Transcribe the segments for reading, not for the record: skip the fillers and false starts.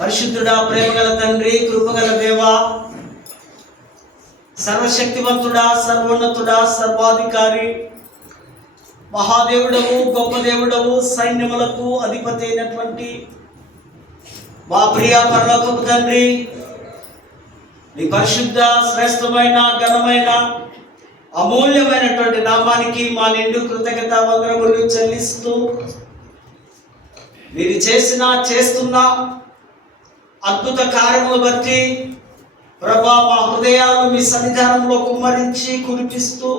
పరిశుద్ధుడా, ప్రేమగల తండ్రి, కృపగల దేవా, సర్వశక్తివంతుడా, సర్వోన్నతుడా, సర్వాధికారి, మహాదేవుడవు, గొప్ప దేవుడవు, సైన్యములకు అధిపతి అయినటువంటి మా ప్రియ పరలోకపు తండ్రి, నీ పరిశుద్ధ, శ్రేష్టమైన, ఘనమైన, అమూల్యమైనటువంటి నామానికి మా నిండు కృతజ్ఞత వందనములు చెల్లిస్తూ, మీరు చేస్తున్న అద్భుత కార్యములు బట్టి ప్రభా, మా హృదయాలు మీ సన్నిధానంలో కుమ్మరించి కురిపిస్తూ,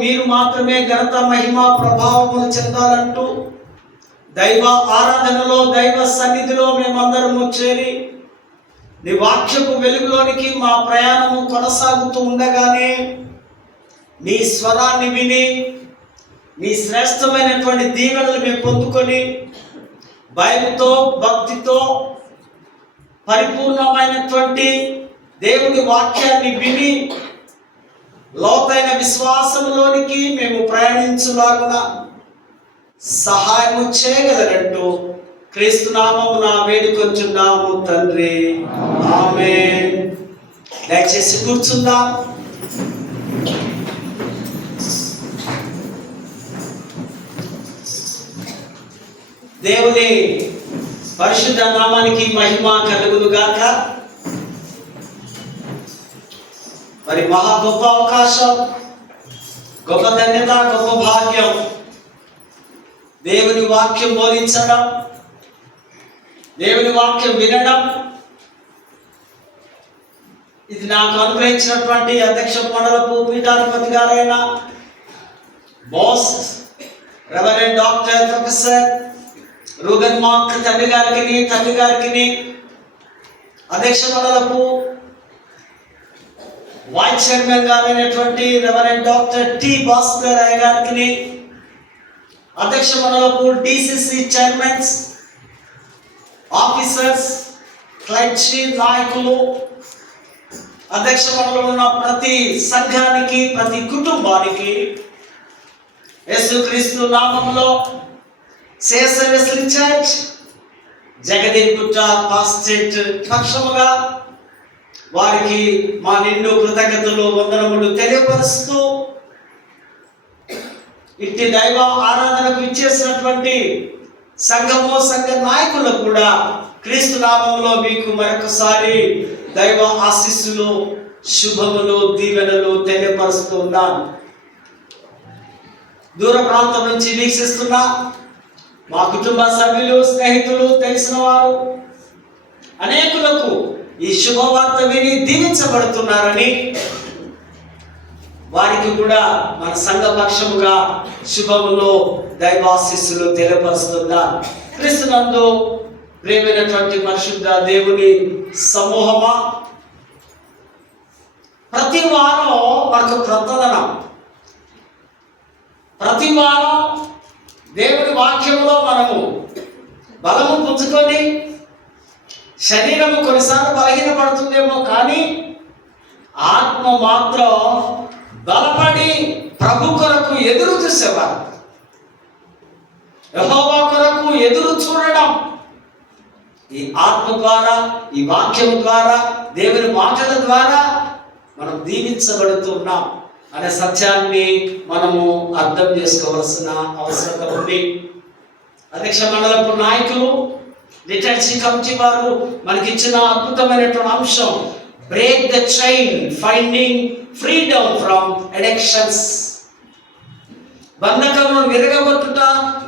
మీరు మాత్రమే ఘనత, మహిమ, ప్రభావములు చెందాలంటూ దైవ ఆరాధనలో, దైవ సన్నిధిలో మేమందరము చేరి నీ వాక్యపు వెలుగులోనికి మా ప్రయాణము కొనసాగుతూ ఉండగానే నీ స్వరాన్ని విని నీ శ్రేష్టమైనటువంటి దీవెనలు మేము పొందుకొని భయంతో, భక్తితో పరిపూర్ణమైనటువంటి దేవుని వాక్యాన్ని విని లోతైన విశ్వాసంలోనికి మేము ప్రయాణించులాగున సహాయము చేయగలరంటూ క్రీస్తు నామమున వేడుకొంచున్నాము తండ్రి, ఆమేన్. దయచేసి కూర్చుందాం. దేవుని పరిశుద్ధ నామానికి మహిమ కలుగును గాక. మరి మహా గొప్ప అవకాశం, గొప్ప ధన్యత, గొప్ప భాగ్యం దేవుని వాక్యం బోధించడం, దేవుని వాక్యం వినడం. ఇది నాకు అనుగ్రహించినటువంటి అధ్యక్ష మండలపు పీఠాధిపతి గారైన బాస్ reverend doctor professor Ruben Mark తండ్రి గారికి, అధ్యక్ష మండలపు వైస్ చైర్మన్ గారైనటువంటి రెవరెండ్ డాక్టర్ టి భాస్కర్ అయ్య గారికి, అధ్యక్ష మండలపు డిసిసి చైర్మన్స్, ఆఫీసర్స్, క్లైంట్షీ నాయకులు, అధ్యక్ష మండలంలో ఉన్న ప్రతి సంఘానికి, ప్రతి కుటుంబానికి యేసుక్రీస్తు నామములో CSI Wesley church Jagadgirigutta pastorate పక్షముగా వారికి మా నిండు కృతజ్ఞతలు, వందనములు తెలియపరుస్తూ, ఇట్టి దైవ ఆరాధనకు ఇచ్చేసినటువంటి సంఘము, సంఘ నాయకులకు కూడా క్రీస్తు నామములో మీకు మరొకసారి దైవ ఆశీస్సులు, శుభములు, దీవెనలు తెలియపరుస్తూ ఉన్నాను. దూర ప్రాంతం నుంచి వీక్షిస్తున్న మా కుటుంబ సభ్యులు, స్నేహితులు, తెలిసిన వారు అనేకులకు ఈ శుభవార్త విని దీవించబడుతున్నారని వారికి కూడా మన సంఘ పక్షముగా శుభములు, దైవాశీస్సులు తెలియపరుస్తున్నారు. క్రీస్తునందు ప్రియమైనటువంటి పరిశుద్ధ దేవుని సమూహమా, ప్రతి వారం మనకు క్రొత్తదనం. ప్రతి వారం దేవుని వాక్యంలో మనము బలము పుంజుకొని, శరీరము కొన్నిసార్లు బలహీనపడుతుందేమో కానీ ఆత్మ మాత్రం బలపడి ప్రభు కొరకు ఎదురు చూసేవారు. యెహోవా కొరకు ఎదురు చూడడం ఈ ఆత్మ ద్వారా, ఈ వాక్యం ద్వారా, దేవుని మాటల ద్వారా మనం దీవించబడుతున్నాం అనే సత్యాన్ని మనము అర్థం చేసుకోవాల్సిన అవసరం ఉంది. అధ్యక్ష మండలపు నాయకులు, లిటరసీ కమిటీ వారు మనకిచ్చిన అద్భుతమైనటువంటి అంశం break the chain, finding freedom from addictions. బంధకమును విరగగొట్టుట,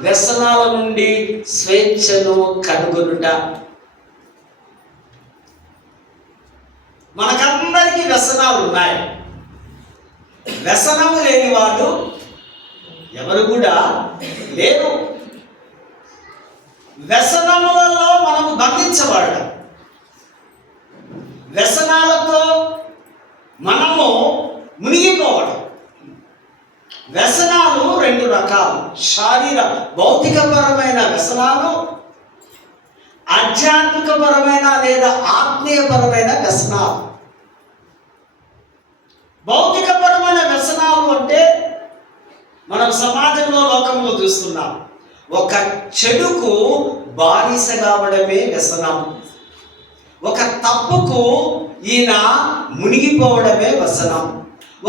వ్యసనాల నుండి స్వేచ్ఛను కనుగొనుట. మనకందరికీ వ్యసనాలు ఉన్నాయి. వ్యసనము లేని వాడు ఎవరు కూడా లేరు. వ్యసనములలో మనము బంధించబడడం, వ్యసనాలతో మనము మునిగిపోవడం. వ్యసనాలు రెండు రకాలు: భౌతికపరమైన వ్యసనాలు, ఆధ్యాత్మికపరమైన లేదా ఆత్మీయపరమైన వ్యసనాలు. భౌతికపరమైన వ్యసనాలు అంటే మనం సమాజంలో, లోకంలో చూస్తున్నాం. ఒక చెడుకు బానిస కావడమే వ్యసనం. ఒక తప్పుకు ఈయన మునిగిపోవడమే వ్యసనం.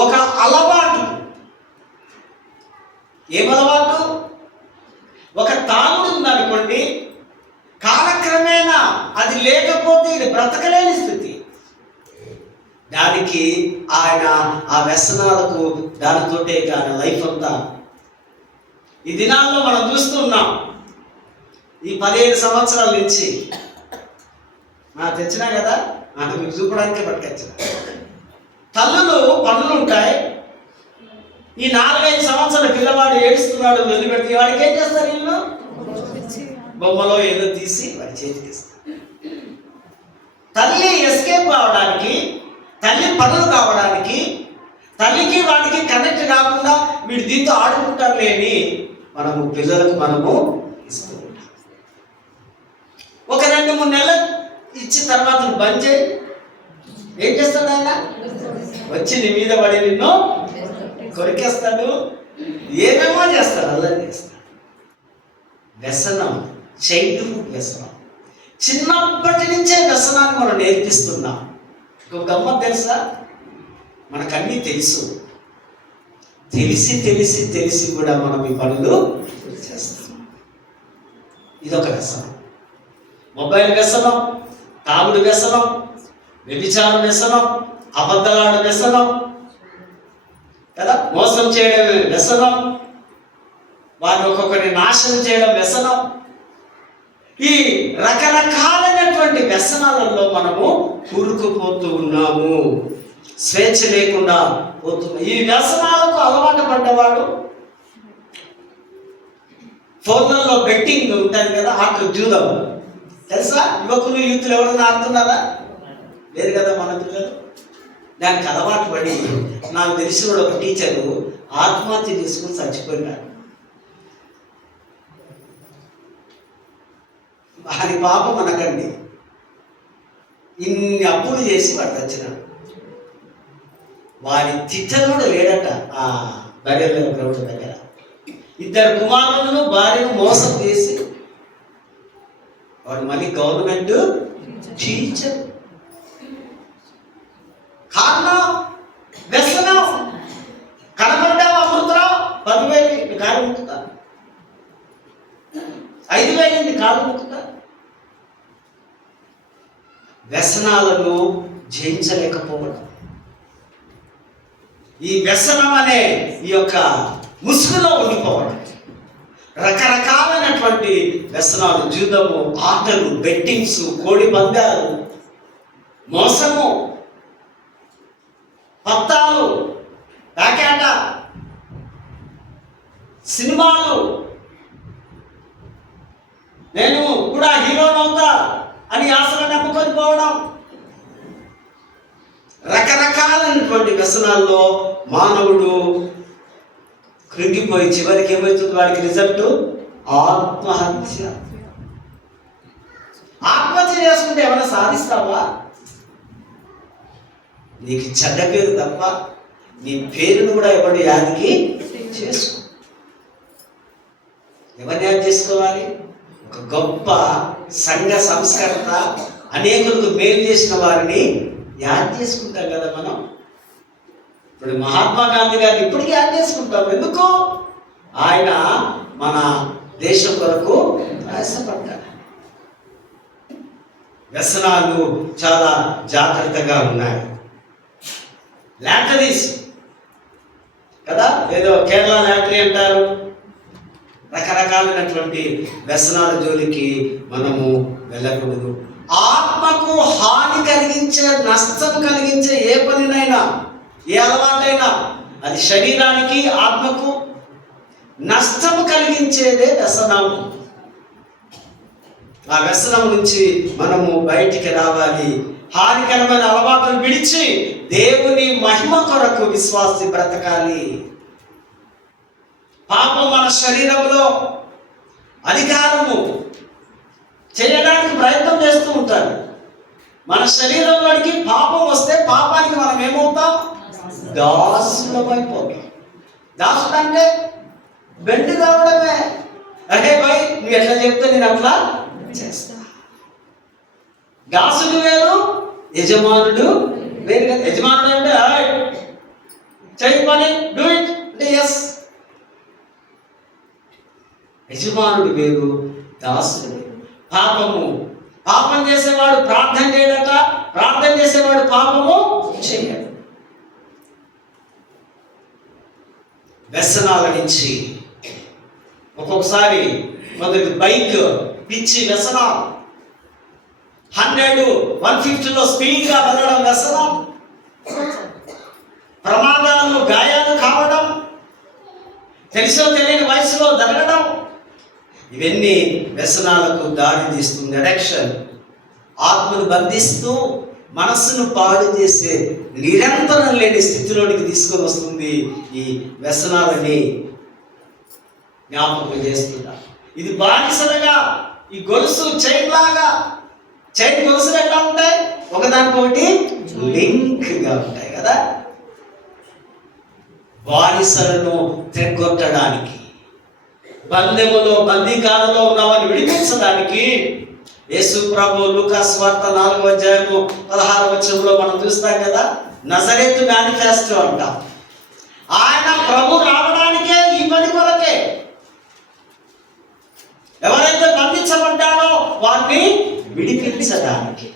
ఒక అలవాటు, ఏమలవాటు? ఒక తాగుడు ఉందనుకోండి, కాలక్రమేణా అది లేకపోతే ఇది బ్రతకలేని స్థితి. దానికి ఆయన ఆ వ్యసనాలకు దానితోటే ఆయన లైఫ్ అంతా. ఈ దినాల్లో మనం చూస్తున్నాం, ఈ 15 సంవత్సరాల నుంచి తెచ్చినా కదా, మీకు చూపడానికే పట్టుకొచ్చిన. తల్లులు పనులు ఉంటాయి, ఈ 4-5 సంవత్సరాల పిల్లవాడు ఏడుస్తున్నాడు, వదిలిపెడితే వాడికి ఏం చేస్తారు? వీళ్ళు బొమ్మలో ఏదో తీసి వాడి చేతికి ఇస్తారు. తల్లి ఎస్కేప్ కావడానికి, తల్లి పనులు కావడానికి, తల్లికి వాడికి కనెక్ట్ కాకుండా వీడు దీంతో ఆడుకుంటారు లేని మనము పిల్లలకు ఇస్తూ ఉంటాం. ఒక 2-3 నెలలు ఇచ్చిన తర్వాత బంద్ చేయి, ఏం చేస్తాడు ఆయన? వచ్చి నీ మీద పడి నిన్ను కొరికేస్తాడు, ఏమేమో చేస్తాడు, అల్లరి చేస్తాడు. వ్యసనం, చైల్డ్హుడ్ వ్యసనం. చిన్నప్పటి నుంచే వ్యసనాన్ని మనం నేర్పిస్తున్నాం. ఒక గమ్మత్ తెలుసా? మనకన్నీ తెలుసు, తెలిసి కూడా మనం ఈ పనులు చేస్తాం. ఇదొక వ్యసనం. మొబైల్ వ్యసనం, తాగుడు వ్యసనం, వ్యభిచార వ్యసనం, అబద్ధాలాడ వ్యసనం కదా, మోసం చేయడం వ్యసనం, వారిని ఒక్కొక్కరిని నాశనం చేయడం వ్యసనం. ఈ రకరకాలైనటువంటి వ్యసనాలలో మనము కూరుకుపోతూ ఉన్నాము, స్వేచ్ఛ లేకుండా పోతున్నాం. ఈ వ్యసనాలకు అలవాటు పడ్డవాడు, ఫోన్లలో బెట్టింగ్ ఉంటుంది కదా, ఆటలు జూదం తెలుసా? యువకులు యూత్లు ఎవరైనా ఆడుతున్నారా? లేదు కదా మన పిల్లలు. దానికి అలవాటు పడి, నాకు తెలిసిన ఒక టీచరు ఆత్మహత్య చేసుకుని చచ్చిపోయినాడు. అది పాపం అనకండి, ఇన్ని అప్పులు చేసి వాడు చచ్చినాడు. వాడి తిట్టనుడు లేడట ఆ బర్రెల గ్రౌండ్ దగ్గర. 2 కుమారులను భార్యను మోసం చేసి వాడు మళ్ళీ గవర్నమెంట్ టీచర్. కారణం వ్యసనం. కనపడ్డావు అమృతరావు, 10,000 కాలు ముక్కుతా, 5,000 కాలు ముక్కుతా. వ్యసనాలను జయించలేకపోవడం, ఈ వ్యసనం అనే ఈ యొక్క ముసుగులో ఉండిపోవడం. రకరకాలైనటువంటి వ్యసనాలు, జూదము, ఆటలు, బెట్టింగ్స్, కోడి పందాలు, మోసము, పత్తాలు, ప్యాకేట, సినిమాలు, నేను కూడా హీరోనవుతా అని ఆశగా నమ్ముకొని పోవడం. రకరకాలైనటువంటి వ్యసనాల్లో మానవుడు కృంగిపోయి చివరికి ఏమవుతుంది? వాడికి రిజల్ట్ ఆత్మహత్య. ఆత్మహత్య చేసుకుంటే ఏమైనా సాధిస్తావా? నీకు చెడ్డ పేరు తప్ప నీ పేరును కూడా ఎవరు యాదికి చేసుకో. ఎవరిని యాద్ చేసుకోవాలి? ఒక గొప్ప సంఘ సంస్కర్త, అనేకులకు మేలు చేసిన వారిని యాద్ చేసుకుంటాం కదా మనం. ఇప్పుడు మహాత్మా గాంధీ గారిని ఇప్పటికీ యాద్ చేసుకుంటాం. ఎందుకు? ఆయన మన దేశం కొరకు ప్రయాసపడ్డాడు. వ్యసనాలు చాలా జాగ్రత్తగా ఉన్నాయి. లాటరీస్ కదా, ఏదో కేరళ లాటరీ అంటారు. రకరకాలైనటువంటి వ్యసనాల జోలికి మనము వెళ్ళకూడదు. ఆత్మకు హాని కలిగించే, నష్టం కలిగించే ఏ పనినైనా, ఏ అలవాటైనా, అది శరీరానికి ఆత్మకు నష్టం కలిగించేదే వ్యసనం. ఆ వ్యసనం నుంచి మనము బయటికి రావాలి. హానికరమైన అలవాటును విడిచి దేవుని మహిమ కొరకు విశ్వాసి బ్రతకాలి. పాపం మన శరీరంలో అధికారము చేయడానికి ప్రయత్నం చేస్తూ ఉంటారు. మన శరీరంలోనికి పాపం వస్తే పాపానికి మనం ఏమవుతాం? దాసులమైపోతాం. దాసుడు అంటే బెండు కావడమే, అరే భాయ్ నువ్వు ఎట్లా చెప్తే నేను అట్లా చేస్తా. దాసుడు వేరు, యజమానుడు వేరు కదా. యజమానుడు అంటే చెయ్యి పని, డూ ఇట్ అంటే ఎస్. యజమానుడు వేరు, దాసుడు వేరు. పాపం చేసేవాడు ప్రార్థన చేయడట, ప్రార్థన చేసేవాడు పాపము చేయడు. వ్యసనాల నుంచి ఒక్కొక్కసారి కొందరికి బైక్ పిచ్చి వ్యసనం, 100, 150లో స్పీడ్గా వెళ్ళడం వ్యసనం, ప్రమాదాలు గాయాలు కావడం, తెలిసో తెలియని వయసులో జరగడం, ఇవన్నీ వ్యసనాలకు దారి తీస్తుంది. అడిక్షన్ ఆత్మను బంధిస్తూ మనస్సును పాడు చేసే నిరంతరం లేని స్థితిలోనికి తీసుకొని వస్తుంది. ఈ వ్యసనాలని జ్ఞాపకం చేస్తున్నా. ఇది బానిసలుగా ఈ గొలుసు చైన్ లాగా, చైన్ గొలుసులు ఎలా ఉంటాయి, ఒకదానికొకటి లింక్గా ఉంటాయి కదా. బానిసలను తెగొట్టడానికి, బంధములో బందీకాలలో ఉన్నవారిని విడిపించడానికి యేసు ప్రభు లూకా సువార్త 4వ అధ్యాయము 16వ వచనంలో మనం చూస్తాం కదా, నజరేతు మేనిఫెస్టో అంటాం. ఆయన ప్రభు రావడానికే ఈ పని కొరకే. ఎవరైతే బంధించబడ్డారో వారిని విడిపించడానికి.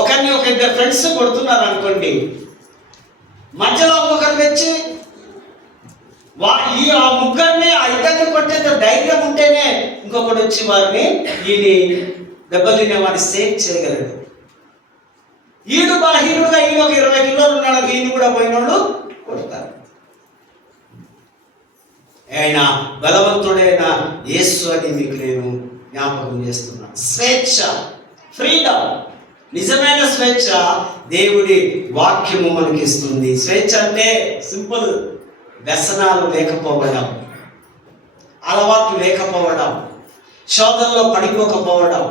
ఒక ఇద్దరు ఫ్రెండ్స్ కొడుతున్నారు అనుకోండి, మధ్యలో ఒకరు తెచ్చి ఆ ముగ్గురిని ఆ ఇద్దరిని కొట్టేంత ధైర్యం ఉంటేనే ఇంకొకటి వచ్చి వారిని దెబ్బలు తినే వారిని సేవ్ చేయగలడు. ఈడు బలహీనుడుగా ఈయన ఒక 20 కిలోలు ఉన్నాడు, ఈయన కూడా పోయినోళ్ళు కొడతారు. ఆయన బలవంతుడైన యేసు అని మీకు నేను జ్ఞాపకం చేస్తున్నాను. స్వేచ్ఛ, ఫ్రీడమ్, నిజమైన స్వేచ్ఛ దేవుడి వాక్యము మనకి ఇస్తుంది. స్వేచ్ఛ అంటే సింపుల్, వ్యసనాలు లేకపోవడం, అలవాట్లు లేకపోవడం, శోధనలో పడిపోకపోవడం,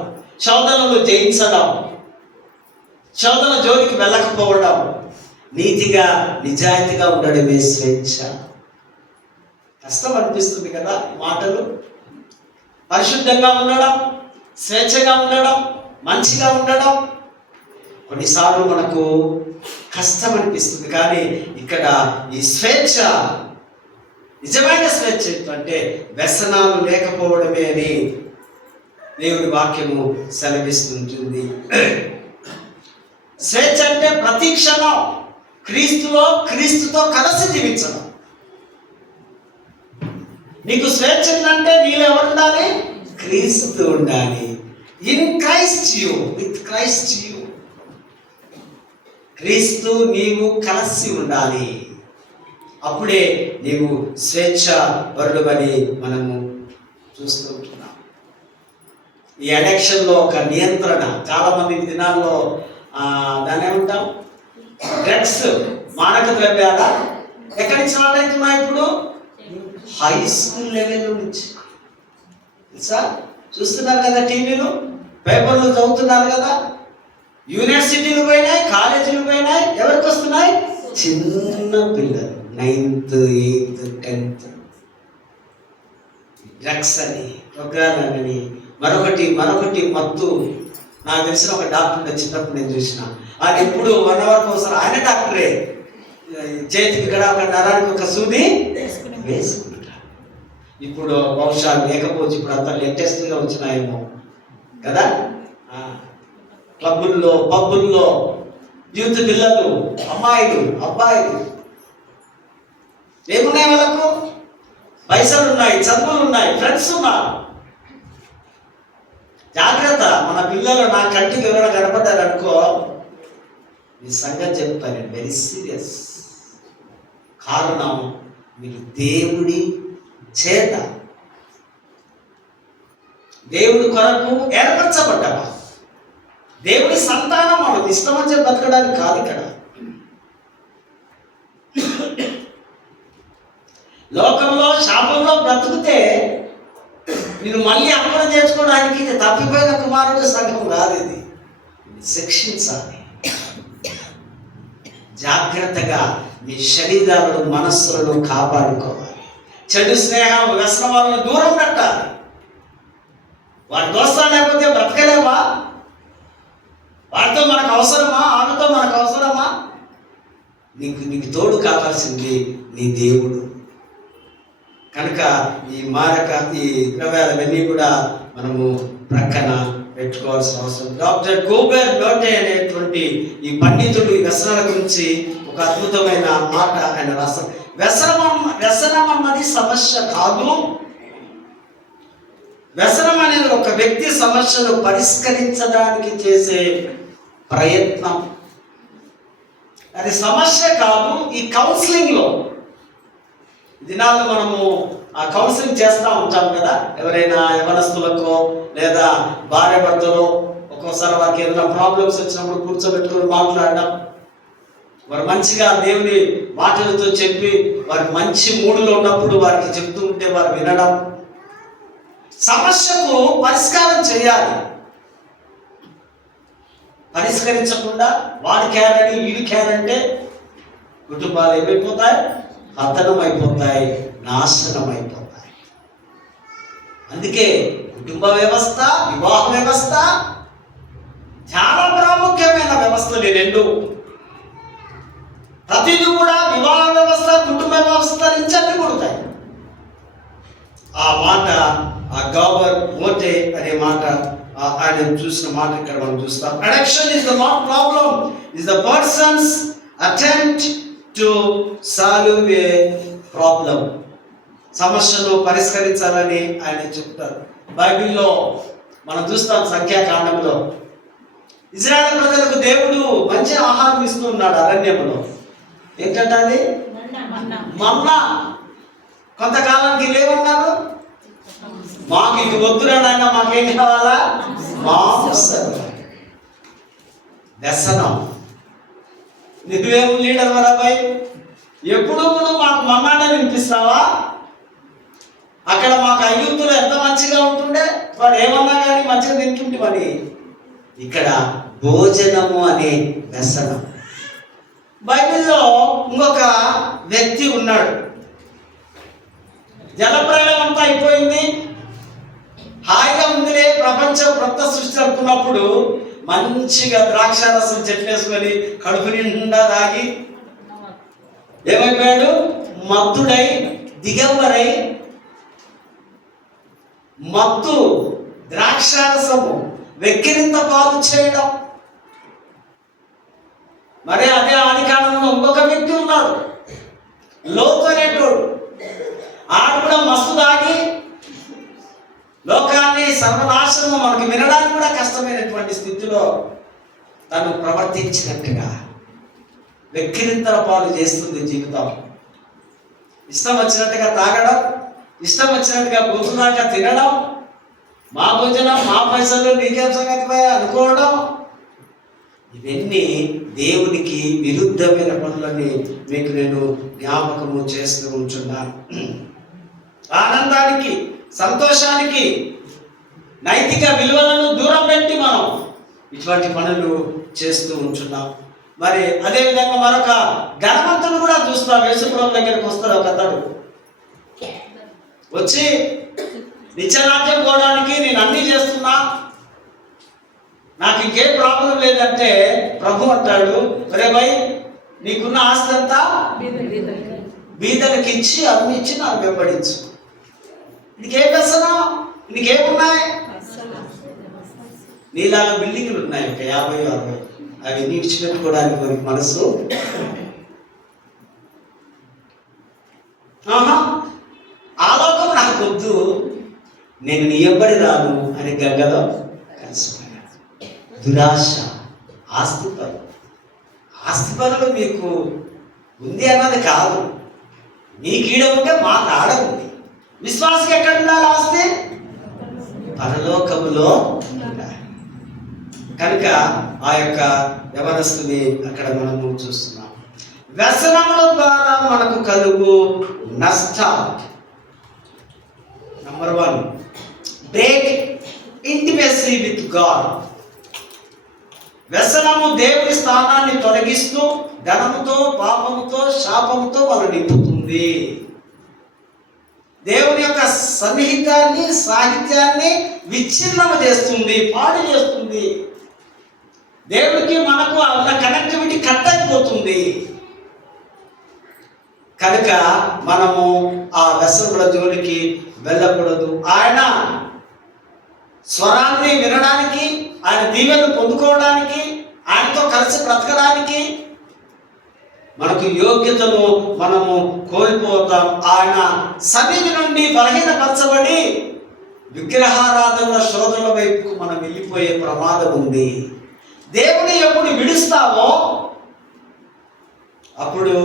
శోధనలు జయించడం, శోధన జోలికి వెళ్ళకపోవడం, నీతిగా నిజాయితీగా ఉండడమే స్వేచ్ఛ. కష్టం అనిపిస్తుంది కదా మాటలు. పరిశుద్ధంగా ఉండడం, స్వేచ్ఛగా ఉండడం, మంచిగా ఉండడం కొన్నిసార్లు మనకు కష్టం అనిపిస్తుంది. కానీ ఇక్కడ ఈ స్వేచ్ఛ, నిజమైన స్వేచ్ఛ అంటే వ్యసనాలు లేకపోవడమే అని దేవుడి వాక్యము సెలవిస్తుంటుంది. స్వేచ్ఛ అంటే ప్రతి క్షణం క్రీస్తుతో కలిసి జీవించడం. నీకు స్వేచ్ఛ ఉందంటే నీలో ఎవరు ఉండాలి? క్రీస్తు ఉండాలి. In Christ you, with Christ you. క్రీస్తు నీవు కలిసి ఉండాలి. అప్పుడే నీవు స్వేచ్ఛ పరుడువని మనము చూస్తూ ఉంటున్నాం. ఈ అడిక్షన్లో ఒక నియంత్రణ. చాలా మంది దినాల్లో దాన్ని ఏమంటాం, డ్రగ్స్, మానక ద్రవ్యాల ఎక్కడి నుంచి అవుతున్నాయి ఇప్పుడు? హై స్కూల్ లెవెల్ నుంచి. సార్ చూస్తున్నారు కదా, టీవీలు పేపర్లు చదువుతున్నారు కదా. యూనివర్సిటీలు పోయినాయి, కాలేజీలు పోయినాయి. ఎవరికి వస్తున్నాయి? చిన్న పిల్లలు, 9th, 8th, 10th. డ్రగ్స్ అని, ప్రోగ్రామ్ అని, మరొకటి మత్తు. నాకు తెలిసిన ఒక డాక్టర్ చిన్నప్పుడు నేను చూసిన, ఆయన ఎప్పుడు 1 hour ఒకసారి, ఆయన డాక్టరే, చేతికి ఇక్కడ ఒక నరానికి ఒక సూది వేసుకుంటారు. ఇప్పుడు బహుశా లేకపోవచ్చు, ఇప్పుడు అంతా లేటెస్ట్గా వచ్చినాయేమో కదా. క్లబ్బుల్లో, పబ్బుల్లో యూత్ పిల్లలు, అమ్మాయిలు, అబ్బాయిలు ఏమున్నాయి? వాళ్ళకు పైసలు ఉన్నాయి, చదువులు ఉన్నాయి, ఫ్రెండ్స్ ఉన్నారు. జాగ్రత్త. మన పిల్లలు నా కంటికి ఎవరైనా కనపడ్డారు అనుకో, ఈ సంగతి చెప్తాను, వెరీ సీరియస్. కారణం మీరు దేవుడి చేత, దేవుడి కొరకు ఏర్పరచబడ్డావా. దేవుడి సంతానం. మనం ఇష్టం వచ్చే బతకడానికి కాదు. ఇక్కడ లోకంలో శాపంలో బ్రతుకుతే నేను మళ్ళీ అర్పణ చేసుకోవడానికి ఇది తప్పిపోయిన కుమారుడు సంఘం కాదు. ఇది శిక్షించాలి. జాగ్రత్తగా మీ శరీరాలను, మనస్సులను కాపాడుకోవాలి. చెడు స్నేహం, వ్యసనం వాళ్ళని దూరం పెట్టాలి. వాడి దోస్తా లేకపోతే బ్రతకలేవా? వాడితో మనకు అవసరమా? ఆమెతో మనకు అవసరమా? నీకు తోడు కావాల్సింది నీ దేవుడు. కనుక ఈ మారక, ఈ ద్రవ్యాలన్నీ కూడా మనము ప్రక్కన పెట్టుకోవాల్సిన అవసరం. డాక్టర్ గోబెర్ నోటే అనేటువంటి ఈ పండితుడు ఈ వ్యసనాల గురించి ఒక అద్భుతమైన మాట ఆయన రాస్తారు. వ్యసనం అన్నది సమస్య కాదు. వ్యసనం అనేది ఒక వ్యక్తి సమస్యను పరిష్కరించడానికి చేసే ప్రయత్నం. అది సమస్య కాదు. ఈ కౌన్సిలింగ్లో దినాల్లో మనము ఆ కౌన్సిలింగ్ చేస్తూ ఉంటాం కదా. ఎవరైనా యవనస్తులకో లేదా భార్య భర్తలో ఒక్కోసారి వారికి ఏదైనా ప్రాబ్లమ్స్ వచ్చినప్పుడు కూర్చోబెట్టుకుని మాట్లాడడం, వారు మంచిగా దేవుని మాటలతో చెప్పి వారి మంచి మూడులో ఉన్నప్పుడు వారికి చెప్తూ ఉంటే వారు వినడం. సమస్యకు పరిష్కారం చేయాలి. పరిష్కరించకుండా వాడు క్యారని వీడు క్యారంటే కుటుంబాలు ఏమైపోతాయి? పతనం అయిపోతాయి, నాశనం అయిపోతాయి. అందుకే కుటుంబ వ్యవస్థ, వివాహ వ్యవస్థ చాలా ప్రాముఖ్యమైన వ్యవస్థలు ఈ రెండు. ప్రతిదీ కూడా వివాహ వ్యవస్థ, కుటుంబ వ్యవస్థ నుంచి అన్ని పుడతాయి. ఆ మాట, ఆ గోబెర్ నోటే అనే మాట, ఆయన చూసిన మాట ఇక్కడ మనం చూస్తాం. Addiction is the not problem, is the persons attempt to solve A problem. సమస్యను పరిష్కరించాలని ఆయన చెప్తారు. బైబిల్లో మనం చూస్తాం, సంఖ్యాకాండంలో ఇజ్రాయెల్ ప్రజలకు దేవుడు మంచి ఆహారం ఇస్తున్నాడు అరణ్యంలో. ఏంటంటే అది మన్నా. కొంతకాలానికి లేవన్నారు, మాకు ఇది వద్దురా నాయన, మాకేం కావాలా? మాంసం. వ్యసనం. నువ్వేం లీడర్ మరాబాయ్, ఎప్పుడు నువ్వు మాకు మన్నానే వినిపిస్తావా? అక్కడ మాకు ఐగుప్తులో ఎంత మంచిగా ఉంటుండే, వాడు ఏమన్నా కానీ మంచిగా తింటుంటే. మరి ఇక్కడ భోజనము అనే వ్యసనం. బైబిల్లో ఇంకొక వ్యక్తి ఉన్నాడు. జలప్రలయం అంతా అయిపోయింది, హాయిగా ఉందిలే, ప్రపంచం కొత్త సృష్టి అనుకున్నప్పుడు మంచిగా ద్రాక్షారసం చెట్లేసుకొని కడుపు నిండా తాగి ఏమైపోయాడు? మత్తుడై, దిగంబరై, మత్తు, ద్రాక్షారసము వెక్కిరింత పాలు చేయడం. మరి అదే ఆది కాలంలో ఇంకొక వ్యక్తి ఉన్నాడు, లోతు అనేటోడు. ఆడు కూడా మస్తు తాగి లోకాన్ని సర్వనాశనము, మనకి వినడానికి కూడా కష్టమైనటువంటి స్థితిలో తను ప్రవర్తించినట్టుగా వెక్కిరింతల పాలు చేస్తుంది జీవితం. ఇష్టం వచ్చినట్టుగా తాగడం, ఇష్టం వచ్చినట్టుగా కూర్చున్నాక తినడం, మా భోజనం మా పైసలు నీకేం సంగతి అనుకోవడం. ఇవన్నీ దేవునికి విరుద్ధమైన పనులని మీకు నేను జ్ఞాపకము చేస్తూ ఉంటున్నాను. ఆనందానికి, సంతోషానికి, నైతిక విలువలను దూరం పెట్టి మనం ఇటువంటి పనులు చేస్తూ ఉంటున్నాం. మరి అదేవిధంగా మరొక ఘనవంతుడు కూడా చూస్తాం. యేసుప్రభు దగ్గరికి వస్తాడు ఒక అతడు, వచ్చి నిత్యరాజ్యం పోవడానికి నేను అన్నీ చేస్తున్నా, నాకు ఇంకేం ప్రాబ్లం లేదంటే ప్రభు అంటాడు, అరే భయ్, నీకున్న ఆస్తి అంతా బీదలకు ఇచ్చి అమ్మిచ్చి నాకు వెంబడించు. నీకేం వ్యసనం? నీకేమున్నాయి? నీలాగా బిల్డింగ్లు ఉన్నాయి ఒక 50-60, అవి విడిచిపెట్టుకోవడానికి మనకి మనసు. ఆలోకం నాకు వద్దు, నేను నీ ఎవ్వడి రాను అని గంగలో కలిసిపోయాడు. దురాశ, ఆస్తిపరులు. ఆస్తిపరులు మీకు ఉంది అన్నది కాదు, మీకు ఈడ ఉంటే మాకు ఆడ ఉంది. విశ్వాసకి ఎక్కడ ఉండాలి ఆస్తి? పరలోకములో ఉండాలి. కనుక ఆ యొక్క యవనస్తుని అక్కడ మనము చూస్తున్నాం. వ్యసనముల ద్వారా మనకు కలుగు నష్టాలు. Number 1, break intimacy with God. వ్యసనము దేవుని స్థానాన్ని తొలగిస్తూ ధనముతో, పాపముతో, శాపముతో వాళ్ళు నింపుతుంది. దేవుని యొక్క సన్నిహితాన్ని, సాహిత్యాన్ని విచ్ఛిన్నం చేస్తుంది, పాడు చేస్తుంది. దేవుడికి మనకు ఉన్న కనెక్టివిటీ కట్ అయిపోతుంది. కనుక మనము ఆ వ్యసనముల జోలికి వెళ్ళకూడదు. ఆయన స్వరాన్ని వినడానికి, ఆయన దీవెనలు పొందుకోవడానికి, ఆయనతో కలిసి బ్రతకడానికి మనకు యోగ్యతను మనము కోల్పోతాం. ఆయన సన్నిధి నుండి బలహీనపరచబడి విగ్రహారాధన శోధనల వైపుకు మనం వెళ్ళిపోయే ప్రమాదం ఉంది. దేవుని ఎప్పుడు విడుస్తావో అప్పుడు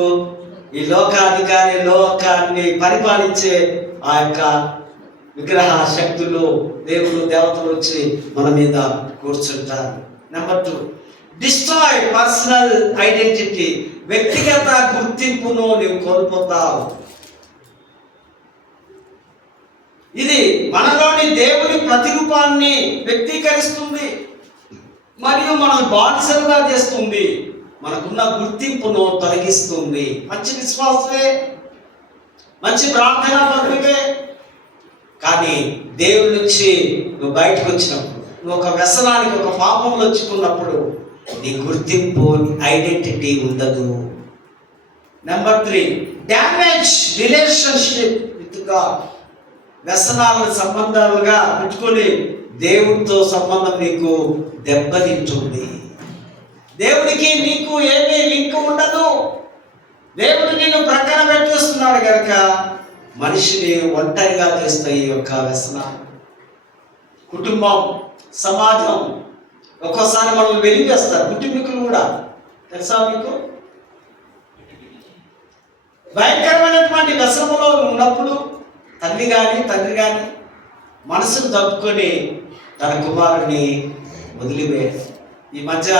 ఈ లోకాధికారి, లోకాన్ని పరిపాలించే ఆ యొక్క విగ్రహ శక్తులు, దేవుడు, దేవతలు వచ్చి మన మీద కూర్చుంటారు. Number 2, destroy personal identity. వ్యక్తిగత గుర్తింపును నీవు కోల్పోతావు. ఇది మనలోని దేవుని ప్రతిరూపాన్ని వ్యక్తీకరిస్తుంది మరియు మనం బానిసలుగా చేస్తుంది. మనకున్న గుర్తింపును తొలగిస్తుంది. మంచి విశ్వాసమే, మంచి ప్రార్థనా పత్రికే, కానీ దేవుడి నుంచి నువ్వు బయటకు వచ్చినప్పుడు, నువ్వు ఒక వ్యసనానికి, ఒక పాపంలో చిక్కున్నప్పుడు నీ గుర్తింపు, నీ ఐడెంటిటీ ఉండదు. Number 3, damage relationship with God. వ్యసనాలను సంబంధాలుగా పెట్టుకొని దేవుడితో సంబంధం నీకు దెబ్బతింటుంది. దేవుడికి నీకు ఏమీ లింక్ ఉండదు. దేవుడు నిన్ను ప్రక్కన పెట్టేస్తున్నాడు కనుక మనిషిని ఒంటరిగా చేస్తాయి ఈ యొక్క వ్యసనాలు. కుటుంబం, సమాజం ఒక్కోసారి మనల్ని వెలిపేస్తారు. కుటుంబీకులు కూడా తెలుసా మీకు? భయంకరమైనటువంటి వ్యసనంలో ఉన్నప్పుడు తండ్రి కానీ మనసును తప్పుకొని తన కుమారుని వదిలివేయాలి. ఈ మధ్య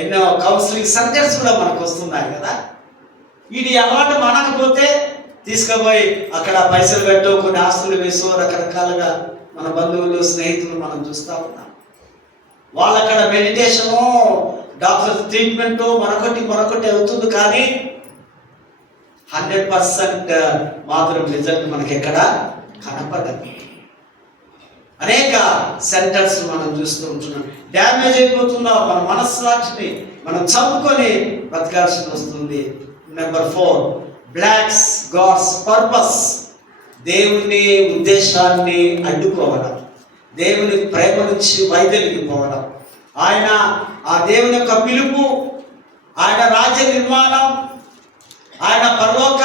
ఎన్నో కౌన్సిలింగ్ సెంటర్స్ కూడా మనకు వస్తున్నాయి కదా. వీడి అలవాటు మనకపోతే తీసుకుపోయి అక్కడ పైసలు పెట్టో, కొన్ని ఆస్తులు వేసో, రకరకాలుగా మన బంధువులు, స్నేహితులు మనం చూస్తూ ఉన్నాం. వాళ్ళు అక్కడ మెడిటేషను, డాక్టర్ ట్రీట్మెంటు, మరొకటి అవుతుంది. కానీ 100% మాత్రం రిజల్ట్ మనకి ఎక్కడ కనపడదు. అనేక సెంటర్స్ మనం చూస్తూ ఉంటున్నాం. డ్యామేజ్ అయిపోతున్నాం. మన మనస్సాక్షిని మనం చంపుకొని బ్రతకాల్సి వస్తుంది. Number 4, blocks God's purpose. దేవుని ఉద్దేశాన్ని అడ్డుకోవడం, దేవుని ప్రేమ నుంచి వైదొలిగిపోవడం, ఆ దేవుని యొక్క పిలుపు, ఆయన రాజ్య నిర్మాణం, ఆయన పరలోక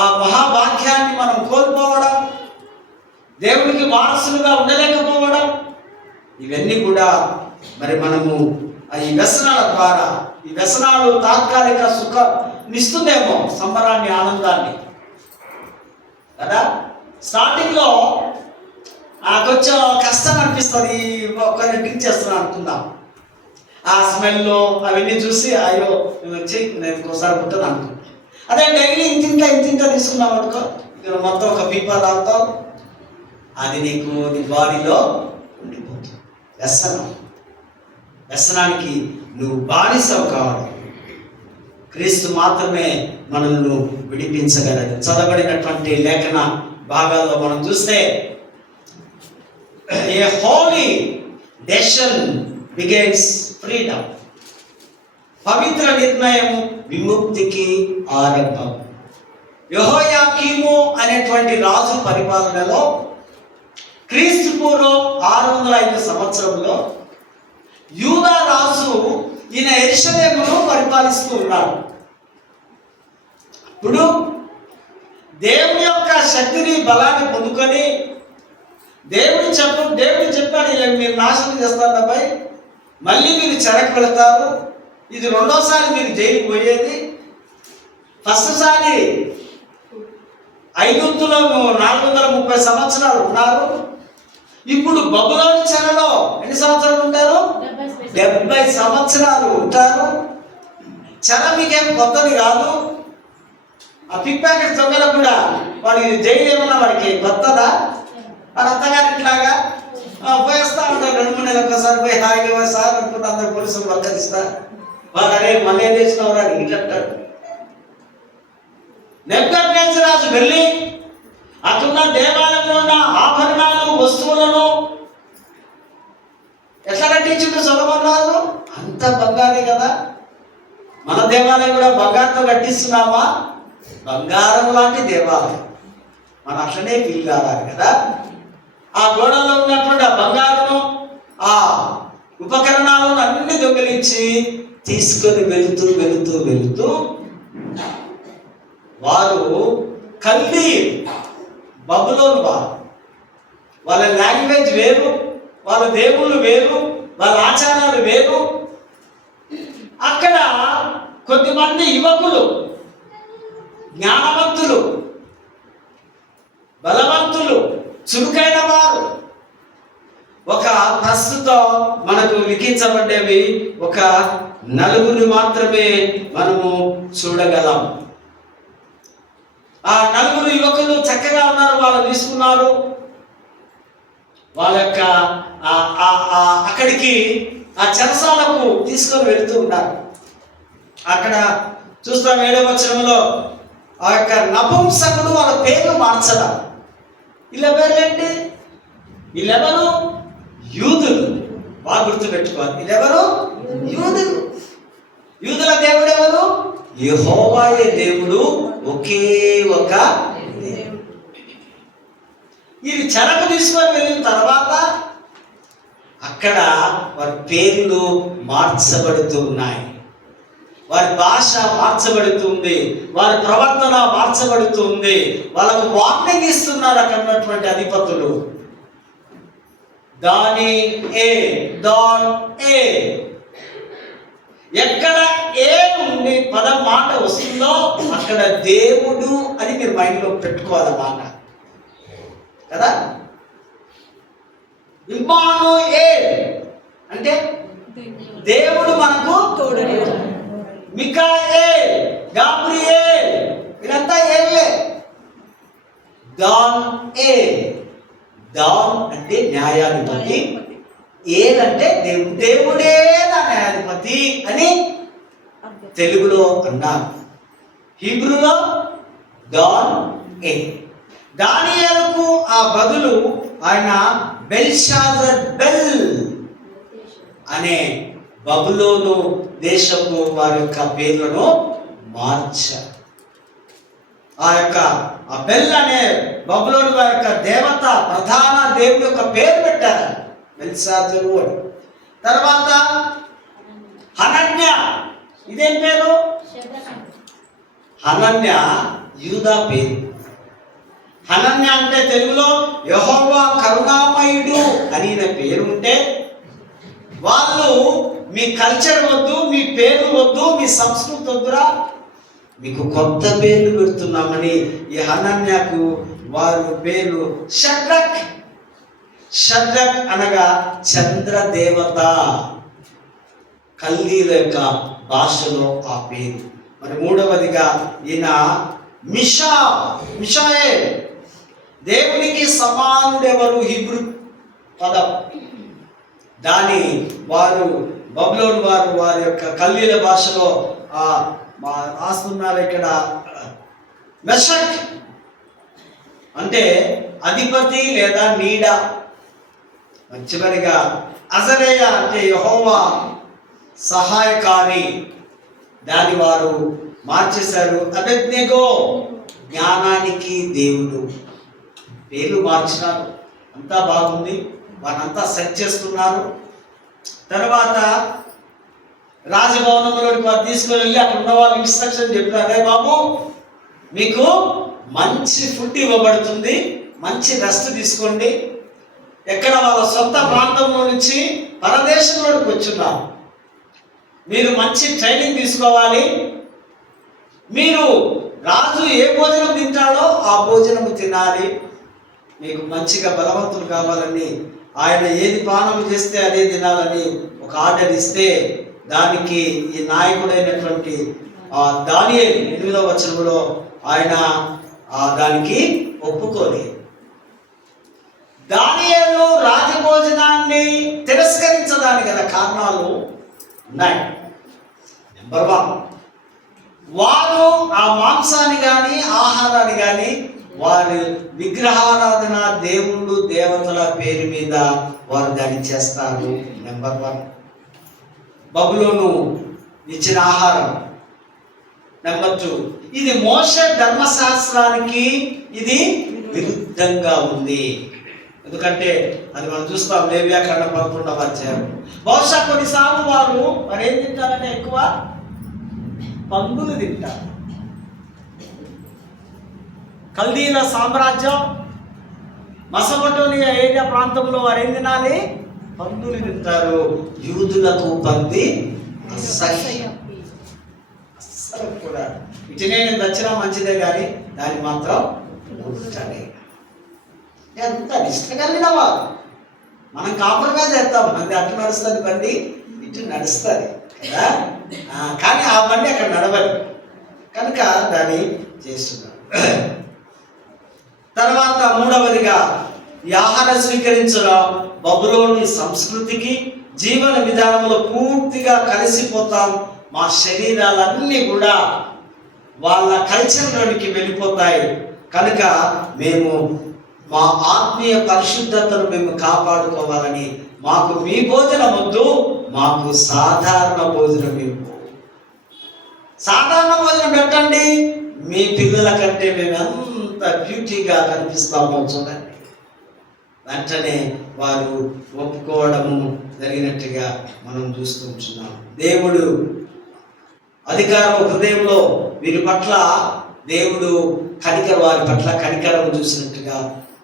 ఆ మహావాక్యాన్ని మనం కోల్పోవడం, దేవునికి వారసులుగా ఉండలేకపోవడం, ఇవన్నీ కూడా మరి మనము ఈ వ్యసనాల ద్వారా, ఈ వ్యసనాలు తాత్కాలిక సుఖమిస్తుందేమో, సంబరాన్ని, ఆనందాన్ని కదా. స్టార్టింగ్లో కొంచెం కష్టం అనిపిస్తుంది. ఒకరిని డ్రింక్ చేస్తున్నాను అనుకుందాం. ఆ స్మెల్లో అవన్నీ చూసి అయ్యో వచ్చి నేను ఒకసారి పుట్టాను అనుకుంటాను. అదే డైలీ ఇంత తీసుకున్నాం అనుకో, ఇక్కడ మొత్తం ఒక పీపా తాగుతావు, అది నీకు నీ బాడీలో ఉండిపోతుంది. వ్యసనానికి నువ్వు బానిసవు కావాలి. క్రీస్తు మాత్రమే మనల్ని విడిపించగలదు. చదవబడినటువంటి లేఖన భాగాల్లో మనం చూస్తే, ఏ హోలీ డెసిషన్ బిగిన్స్ ఫ్రీడమ్. పవిత్ర నిర్ణయం విముక్తికి ఆరంభం. యెహోయాకీము అనేటువంటి రాజు పరిపాలనలో క్రీస్తు పూర్వం 605 సంవత్సరంలో యూదా రాజు ఈయన యెరూషలేమును పరిపాలిస్తూ ఉన్నాడు. ఇప్పుడు దేవుని యొక్క శక్తిని, బలాన్ని పొందుకొని దేవుడు చెప్పాడు, ఇలా మీరు నాశనం చేస్తారు అబ్బాయి, మళ్ళీ మీరు చెరకు వెళతారు, ఇది రెండోసారి మీరు జైలుకి పోయేది. ఫస్ట్ సారి ఐగుప్తులో 430 సంవత్సరాలు ఉన్నారు. ఇప్పుడు బబులోను చెరలో ఎన్ని సంవత్సరాలు ఉంటారు? 70 సంవత్సరాలు ఉంటారు. చెర మీకేం కొత్తది కాదు. ఆ పిక్ ప్యాకెట్ దొంగలకు కూడా వాడికి జైలు ఏమన్నా వాడికి కొత్తదా? వాడు అత్తగారి ఇట్లాగా పోయేస్తా ఉంటారు. 2-3 నెలలు ఒక్కసారి పోయి హాయిగా సార్ అనుకుంటే అందరు పోలీసులు పక్కనిస్తారు. వాడు అరే మళ్ళీ ఏం చేసినవరా అని ఇట్లంటాడు. నెబుకద్నెజరు రాజు వెళ్ళి అక్కడున్న దేవాలయంలో ఉన్న ఆభరణాలు, వస్తువులను ఎట్లా కట్టించిండు సొలొమోను రాజు? అంత బంగారే కదా. మన దేవాలయం కూడా బంగారంతో కట్టిస్తున్నామా? బంగారం లాంటి దేవాలయం. మనం అట్లనే ఫీల్ కావాలి కదా. ఆ గోడలో ఉన్నటువంటి ఆ బంగారం, ఆ ఉపకరణాలను అన్ని దొంగిలించి తీసుకొని వెళుతూ వారు కల్దీ బబులోను వారు, వాళ్ళ లాంగ్వేజ్ వేరు, వాళ్ళ దేవుళ్ళు వేరు, వాళ్ళ ఆచారాలు వేరు. అక్కడ కొద్దిమంది యువకులు, జ్ఞానవంతులు, బలవంతులు, చురుకైన వారు, ఒక ప్రస్తుతం మనకు లిఖించబడ్డవి ఒక 4 మాత్రమే మనము చూడగలం. ఆ 4 యువకులు చక్కగా ఉన్నారు. వాళ్ళు తీసుకున్నారు వాళ్ళ యొక్క అక్కడికి ఆ చెరసాలకు తీసుకొని వెళుతూ ఉన్నారు. అక్కడ చూస్తాం 7వ వచనంలో ఆ యొక్క నపుంసకుడు వాళ్ళ పేర్లు మార్చడం. వీళ్ళ పేర్లేంటి? వీళ్ళెవరు? యూదులు. బాగా గుర్తుపెట్టుకోవాలి. వీళ్ళెవరు? యూదులు. యూదుల దేవుడు ఎవరు? యెహోవాయే దేవుడు, ఒకే ఒక దేవుడు. ఇది చెరకు తీసుకొని వెళ్ళిన తర్వాత అక్కడ వారి పేర్లు మార్చబడుతూ ఉన్నాయి, వారి భాష మార్చబడుతుంది, వారి ప్రవర్తన మార్చబడుతుంది. వాళ్ళకు వార్నింగ్ ఇస్తున్నారు అక్కడ ఉన్నటువంటి అధిపతులు. ఎక్కడ ఏ నుండి పదం మాట వస్తుందో అక్కడ దేవుడు అని మీరు మైండ్లో పెట్టుకోవాలన్నమాట కదా. ఇమ్మానుయేల్ అంటే దేవుడు మనకు తోడనే. మికాయేల్, గాబ్రియేల్, వీళ్ళంతా ఏలే. దాన్ అంటే న్యాయాధిపతి, ఏల్ అంటే దేవుడే నా న్యాయాధిపతి అని తెలుగులో అన్నారు. హీబ్రూలో దానియేలుకు ఆ బదులు ఆయన బెల్షాజర్ అనే బబులోను దేశపు వారి యొక్క పేర్లను మార్చారు. ఆ యొక్క బెల్ అనే బబులోను వారి యొక్క దేవత, ప్రధాన దేవుడి యొక్క పేరు పెట్టారు, బెల్షాజరు అని. తర్వాత హనన్య, ఇదేం పేరు? హనన్య యూదా పేరు. హనన్య అంటే తెలుగులో యెహోవా కరుణామయుడు అని పేరు ఉంటే, వాళ్ళు మీ కల్చర్ వద్దు, మీ పేరు వద్దు, మీ సంస్కృతి వద్దురా, మీకు కొత్త పేర్లు పెడుతున్నామని ఈ హనన్యకు వారు పేరు షడ్రక్. షడ్రక్ అనగా చంద్రదేవత, కల్దీల యొక్క భాషలో ఆ పేరు. మరి 3వదిగా ఈయన మిషాయేల్, దేవునికి సమానుడెవరు? హీబ్రూ పదం. దాని వారు బబులోను వారు వారి యొక్క కల్దీల భాషలో రాస్తున్నారు ఇక్కడ మెషక్ అంటే అధిపతి లేదా నీడ. చివరిగా అజరేయ అంటే యెహోవా సహాయకారి, దాని వారు మార్చేశారు. అబేద్నెగో జ్ఞానానికి దేవుడు. పేర్లు మార్చినారు, అంతా బాగుంది, వారంతా సెట్ చేస్తున్నారు. తర్వాత రాజభవనంలోకి వారు తీసుకొని వెళ్ళి అక్కడ ఉన్న వాళ్ళు ఇన్స్ట్రక్షన్ చెప్పారు, అదే బాబు మీకు మంచి ఫుడ్ ఇవ్వబడుతుంది, మంచి రెస్ట్ తీసుకోండి. ఎక్కడ వాళ్ళ సొంత ప్రాంతంలో నుంచి పరదేశంలోకి వచ్చున్నారు, మీరు మంచి ట్రైనింగ్ తీసుకోవాలి. మీరు రాజు ఏ భోజనం తింటాడో ఆ భోజనము తినాలి. మీకు మంచిగా బలవంతులు కావాలని, ఆయన ఏది పానం చేస్తే అదే తినాలని ఒక ఆర్డర్ ఇస్తే, దానికి ఈ నాయకుడైనటువంటి దానియేలు 8వ వచనంలో ఆయన దానికి ఒప్పుకోలేదు. దానియేలు రాజభోజనాన్ని తిరస్కరించడానికి గల కారణాలు ఉన్నాయి. నెంబర్ 1, వారు ఆ మాంసాన్ని కానీ ఆహారాన్ని కానీ వారి విగ్రహారాధన, దేవుళ్ళు దేవతల పేరు మీద వారు దాన్ని చేస్తారు. నెంబర్ 1 బబులోను ఇచ్చిన ఆహారం. నెంబర్ 2 ఇది మోషే ధర్మశాస్త్రానికి ఇది విరుద్ధంగా ఉంది. ఎందుకంటే అది మనం చూస్తాం లేవ్యాకాండం 11వ అధ్యాయం. బహుశా కొన్నిసార్లు వారు ఏం తింటారంటే ఎక్కువ పందులు తింటారు. కల్దీల సామ్రాజ్యం మెసొపొటేమియా ఏరియా ప్రాంతంలో వారు ఏం తినాలి? పందులు తింటారు. యూదులకు పంది అసహ్యం. అస్సలు కూడా ఇటునే దచ్చినా మంచిదే కానీ దాన్ని మాత్రం ముట్టలే. ఎంత నిష్ట కలిగిన వారు. మనం కాంప్రమైజ్ చేస్తాం. బండి అటు నడుస్తుంది, బండి ఇటు నడుస్తుంది కదా. కానీ ఆ బండి అక్కడ నడవదు కనుక దాన్ని చేస్తున్నారు. తర్వాత 3వదిగా ఈ ఆహారం స్వీకరించడం బబులోని సంస్కృతికి, జీవన విధానంలో పూర్తిగా కలిసిపోతాం. మా శరీరాలన్నీ కూడా వాళ్ళ కల్చర్లోనికి వెళ్ళిపోతాయి. కనుక మేము మా ఆత్మీయ పరిశుద్ధతను మేము కాపాడుకోవాలని మాకు మీ భోజనం వద్దు, మాకు సాధారణ భోజనం ఇవ్వు. సాధారణ భోజనం పెట్టండి, మీ పిల్లల కంటే మేము ఎంత బ్యూటీగా కనిపిస్తామో చూడండి. వెంటనే వారు ఒప్పుకోవడము జరిగినట్టుగా మనం చూస్తున్నాం. దేవుడు అధికార హృదయంలో వీరి పట్ల దేవుడు వారి పట్ల కనికరం చూసినట్టుగా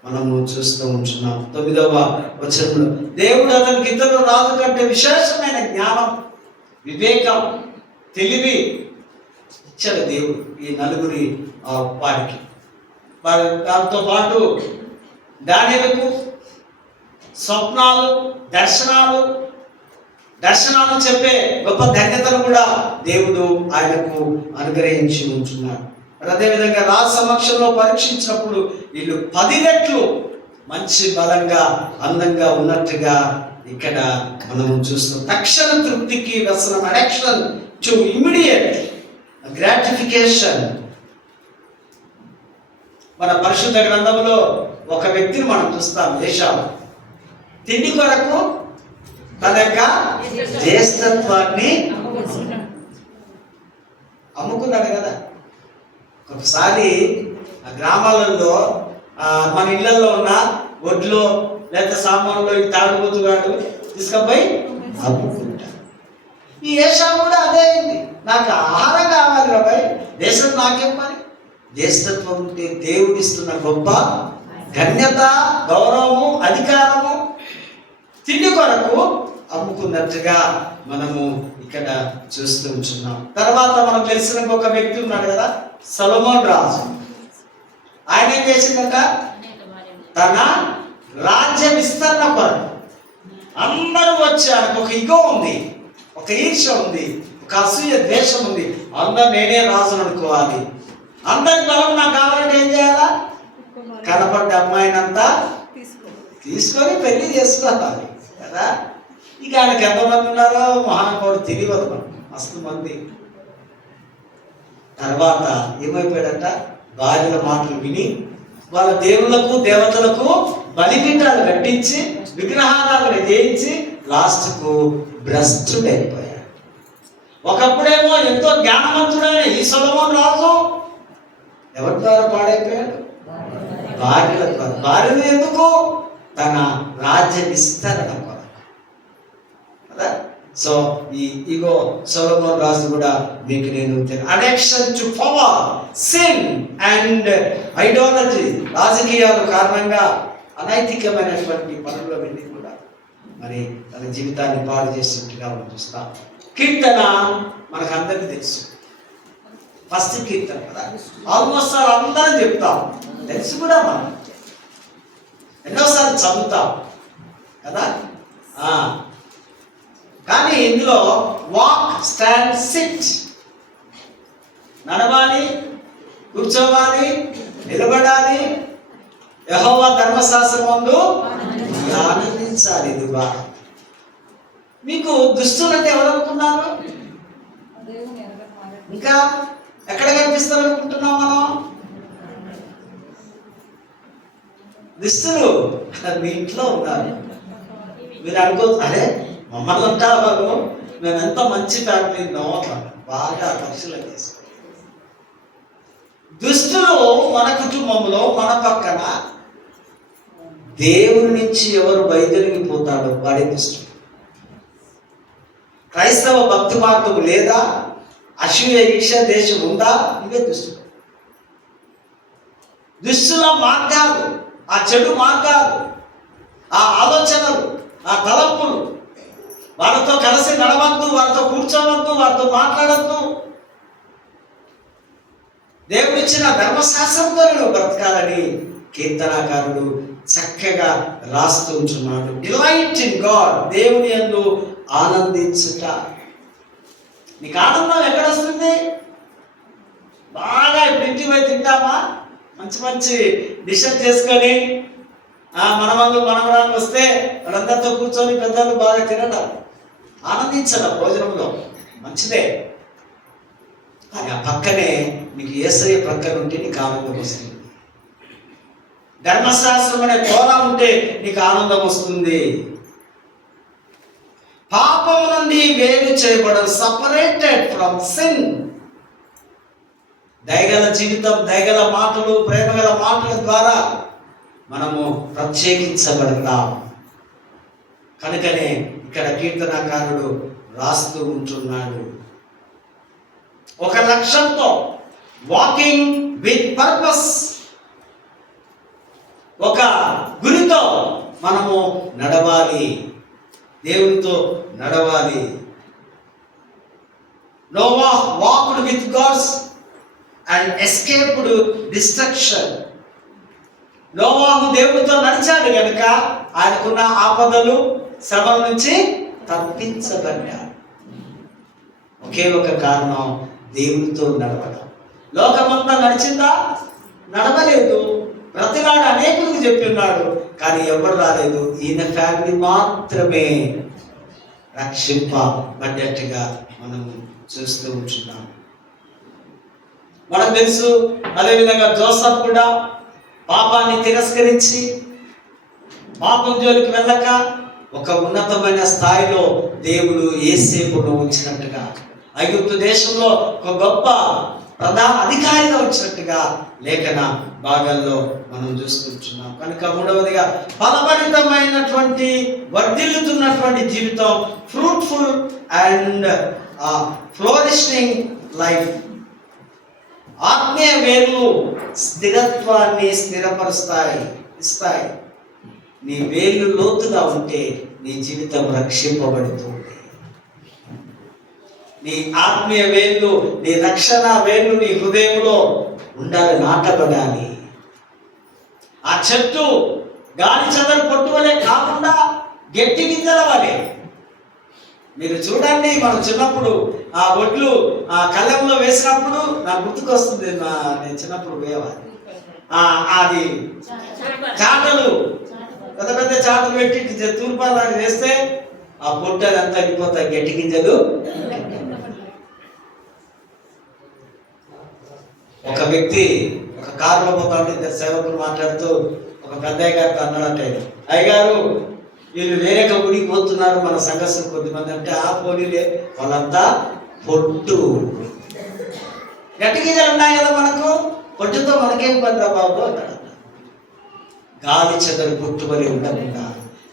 మనము చూస్తూ ఉంటున్నాం. 9వ వచనంలో దేవుడు అతనికి ఇతరుల రాజు కంటే విశేషమైన జ్ఞానం, వివేకం, తెలివి ఇచ్చాడు దేవుడు ఈ నలుగురి వారికి. దాంతో పాటు దానిలకు స్వప్నాలు, దర్శనాలు చెప్పే గొప్ప ధన్యతను కూడా దేవుడు ఆయనకు అనుగ్రహించి ఉంటున్నాడు. అదేవిధంగా రాజు సమక్షంలో పరీక్షించినప్పుడు వీళ్ళు 10 రెట్లు మంచి బలంగా అందంగా ఉన్నట్టుగా ఇక్కడ మనము చూస్తున్నాం. తక్షణ తృప్తికి వ్యసనం, అడిక్షన్ టు ఇమిడియట్ గ్రాటిఫికేషన్. మన పరిశుద్ధ గ్రంథంలో ఒక వ్యక్తిని మనం చూస్తాం. ఏశావు తిండి కొరకు తన యొక్క జ్యేష్ఠత్వాన్ని అమ్ముకున్నాడు కదా. ఒకసారి ఆ గ్రామాలలో మన ఇళ్లలో ఉన్న ఒడ్లో లేదా సామాన్లో తాగుబోతుగాడు తీసుకుపోయి అమ్ముకుంటాడు. ఈ ఏషావు కూడా అదే అయింది. నాకు ఆహారం కావాలి రాబాయ్, దేశం నాకేం పని. జ్యేష్ఠత్వం ఉంటే దేవుడిస్తున్న గొప్ప ధన్యత, గౌరవము, అధికారము తిండి కొరకు అమ్ముకున్నట్టుగా మనము ఇక్కడ చూస్తూ ఉంటున్నాం. తర్వాత మనకు తెలిసిన ఒక వ్యక్తి ఉన్నాడు కదా, సొలొమోన్ రాజు. ఆయన ఏం చేసిందంట? తన రాజ్య విస్తరణ కొరకు అందరూ వచ్చారు. ఒక ఇగో ఉంది, ఒక ఈర్ష్య ఉంది, ఒక అసూయ, ద్వేషం ఉంది. అందరు నేనే రాజును అనుకోవాలి, అందరికి బలం నాకు కావాలంటే ఏం చేయాలా? కనపడ్డ అమ్మాయినంతా తీసుకొని పెళ్లి చేసుకోవాలి కదా. ఇక ఆయనకి ఎంతమంది ఉన్నారో మహానుభావుడు తెలియదు, మస్తు మంది. తర్వాత ఏమైపోయాడంట? భార్యల మాటలు విని వాళ్ళ దేవుళ్లకు దేవతలకు బలిపీఠాలు కట్టించి విగ్రహారాధన చేయించి లాస్ట్కు భ్రష్టుడైపోయాడు. ఒకప్పుడేమో ఎంతో జ్ఞానవంతుడైన ఈ సొలొమోన్ రాజు ఎవరి ద్వారా పాడైపోయాడు? భార్యల ద్వారా. భార్యలు ఎందుకు? తన రాజ్య విస్తరణ కొరకు కదా. సో ఈ ఇగో సొలొమోన్ రాజు కూడా మీకు నేను addiction to power, sin and ideology, రాజకీయాల కారణంగా అనైతికమైనటువంటి పనుల్లో వెళ్ళి కూడా మరి తన జీవితాన్ని పాడు చేసినట్టుగా మనం చూస్తాం. కీర్తన మనకు అందరికీ తెలుసు, ఫస్ట్ కీర్తన కదా. ఆల్మోస్ట్ అందరం చెప్తాం, తెలుసు కూడా, మనం ఎన్నోసార్లు చదువుతాం కదా. కానీ ఇందులో వాక్, స్టాండ్, సిట్, నడవాలి, కూర్చోవాలి, నిలబడాలి, యెహోవా ధర్మశాస్త్రమందు ఆనందించాలి. ఇదిగా మీకు దుస్తులంటే ఎవరు అనుకున్నారు? ఇంకా ఎక్కడ కనిపిస్తారు అనుకుంటున్నాం మనం? దుష్టులు మీ ఇంట్లో ఉన్నారు. మీరు అనుకో, అరే మమ్మల్ని అంటా వాళ్ళు మేము ఎంత మంచి ఫ్యామిలీ నో, బాగా పరిశీలన చేసుకో. దుష్టులు మన కుటుంబంలో, మన పక్కన. దేవుని నుంచి ఎవరు వైదొలిగిపోతాడో వాడే దుష్టుడు. క్రైస్తవ భక్తి మార్గం లేదా, అసూయ ఈర్ష్య దేశం ఉందా, ఇవే దుష్టుడు. దుష్టుల మార్గాలు, ఆ చెడు మార్గాలు, ఆ ఆలోచనలు, ఆ తలంపులు, వారితో కలిసి నడవద్దు, వారితో కూర్చోవద్దు, వారితో మాట్లాడద్దు. దేవుడిచ్చిన ధర్మశాస్త్రంతో నువ్వు బ్రతకాలని కీర్తనాకారుడు చక్కగా రాస్తూ ఉంటున్నాడు. డిలైట్ ఇన్ గాడ్, దేవుని యందు ఆనందించుట. నీకు ఆనందం ఎక్కడ వస్తుంది? బాగా ఇప్పుడు ఇంటికి పోయి తింటామా, మంచి మంచి డిషెస్ చేసుకొని మనవాళ్ళు మనవరాళ్ళు వస్తే వాళ్ళందరితో కూర్చొని పెద్దలు బాగా తినడం, ఆనందించడం భోజనంలో మంచిదే. కానీ ఆ పక్కనే నీకు యేసయ్య ప్రక్కన ఉంటే నీకు ఆనందం వస్తుంది. ధర్మశాస్త్రం అనే తోల ఉంటే నీకు ఆనందం వస్తుంది. పాపం నుండి వేరు చేయబడం, సపరేటెడ్ ఫ్రమ్ సిన్. దయగల జీవితం, దయగల మాటలు, ప్రేమగల మాటల ద్వారా మనము ప్రత్యేకించబడతాం. కనుకనే ఇక్కడ కీర్తనాకారుడు రాస్తూ ఉంటున్నాడు, ఒక లక్ష్యంతో, వాకింగ్ విత్ పర్పస్, ఒక గురితో మనము నడవాలి, దేవునితో నడవాలి. Noah walked with God's and escaped destruction. నోవాహు దేవునితో నడిచాడు కనుక ఆయనకున్న ఆపదలు, శ్రమల నుంచి తప్పించబడ్డాడు. ఒకే ఒక కారణం, దేవునితో నడవడం. లోకమంతా నడిచిందా? నడవలేదు. ప్రతివాడు అనేకులకు చెప్పి ఉన్నాడు, కానీ ఎవరు రాలేదు. ఈయన ఫ్యామిలీ మాత్రమే రక్షింపబడ్డట్టుగా మనం చూస్తూ ఉంటున్నాం. మనకు తెలుసు, అదేవిధంగా జోసఫ్ కూడా పాపాన్ని తిరస్కరించి పాపం జోలికి వెళ్ళక ఒక ఉన్నతమైన స్థాయిలో దేవుడు యేసేపును ఉంచినట్టుగా, ఐగుప్తు దేశంలో ఒక గొప్ప ప్రధాన అధికారిగా వచ్చినట్టుగా లేఖన భాగాల్లో మనం చూస్తుంటున్నాం. కనుక మూడవదిగా ఫలభరితమైనటువంటి, వర్ధిల్లుతున్నటువంటి జీవితం, ఫ్రూట్ఫుల్ అండ్ ఫ్లోరిషింగ్ లైఫ్. ఆత్మీయ వేళ్ళు స్థిరత్వాన్ని ఇస్తాయి. నీ వేళ్ళు లోతుగా ఉంటే నీ జీవితం రక్షింపబడుతుంది. నీ ఆత్మీయ వేళ్ళు, నీ రక్షణ వేళ్ళు నీ హృదయంలో ఉండాలి, నాటబడాలి. ఆ చెట్టు గాలి చదరు పొట్టువలే కాకుండా గట్టి గింజల వలె. మీరు చూడండి, మనం చిన్నప్పుడు ఆ ఒడ్లు ఆ కళ్ళంలో వేసినప్పుడు నాకు గుర్తుకొస్తుంది, నేను చిన్నప్పుడు వేయాలి. అది చాటలు, పెద్ద పెద్ద చాటలు పెట్టి తూర్పాలు వేస్తే ఆ పొట్టు అదంతా వెళ్ళిపోతాయి, గట్టి గింజలు. ఒక వ్యక్తి ఒక కారులో పోతా ఉంటే ఇద్దరు సేవకులు మాట్లాడుతూ ఒక పెద్దయ్య గారితో అన్నాడంటే, అయ్యగారు వీళ్ళు వేరే గుడికి పోతున్నారు మన సంఘస్థులు కొద్దిమంది అంటే, ఆ పోలీలే వాళ్ళంతా పొట్టు, గట్టి గింజలు ఉన్నాయి కదా మనకు, పొట్టుతో మనకేం పనిరా బాబు అన్నాడు. గాలి చెదరు పొట్టు వలె ఉండకుండా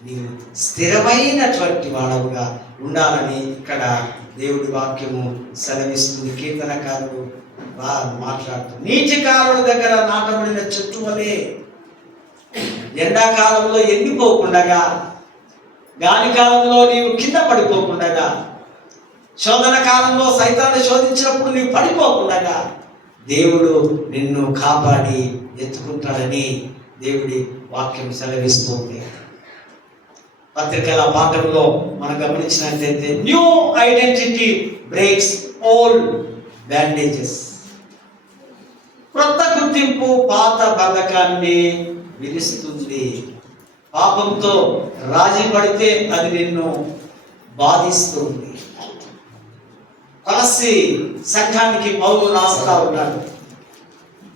నీవు స్థిరమైనటువంటి వాడవుగా ఉండాలని ఇక్కడ దేవుడి వాక్యము సెలవిస్తుంది. కీర్తనకారుడు మాట్లాడుతూ, నీటి కాలువల దగ్గర నాటబడిన చెట్టు వలె ఎండాకాలంలో ఎండిపోకుండగా, గాలి కాలంలో నీవు కింద పడిపోకుండగా, శోధన కాలంలో సైతాన్ని శోధించినప్పుడు నీవు పడిపోకుండగా దేవుడు నిన్ను కాపాడి ఎత్తుకుంటాడని దేవుడి వాక్యం సెలవిస్తుంది. పత్రికల పాఠంలో మనం గమనించినట్లయితే, new identity breaks old bandages. క్రొత్త గుర్తింపు పాత బంధకాన్ని విలుస్తుంది. పాపంతో రాజీ పడితే అది నిన్ను బాధిస్తుంది. కొలస్సీ సంఘానికి పౌలు రాస్తా ఉన్నాడు,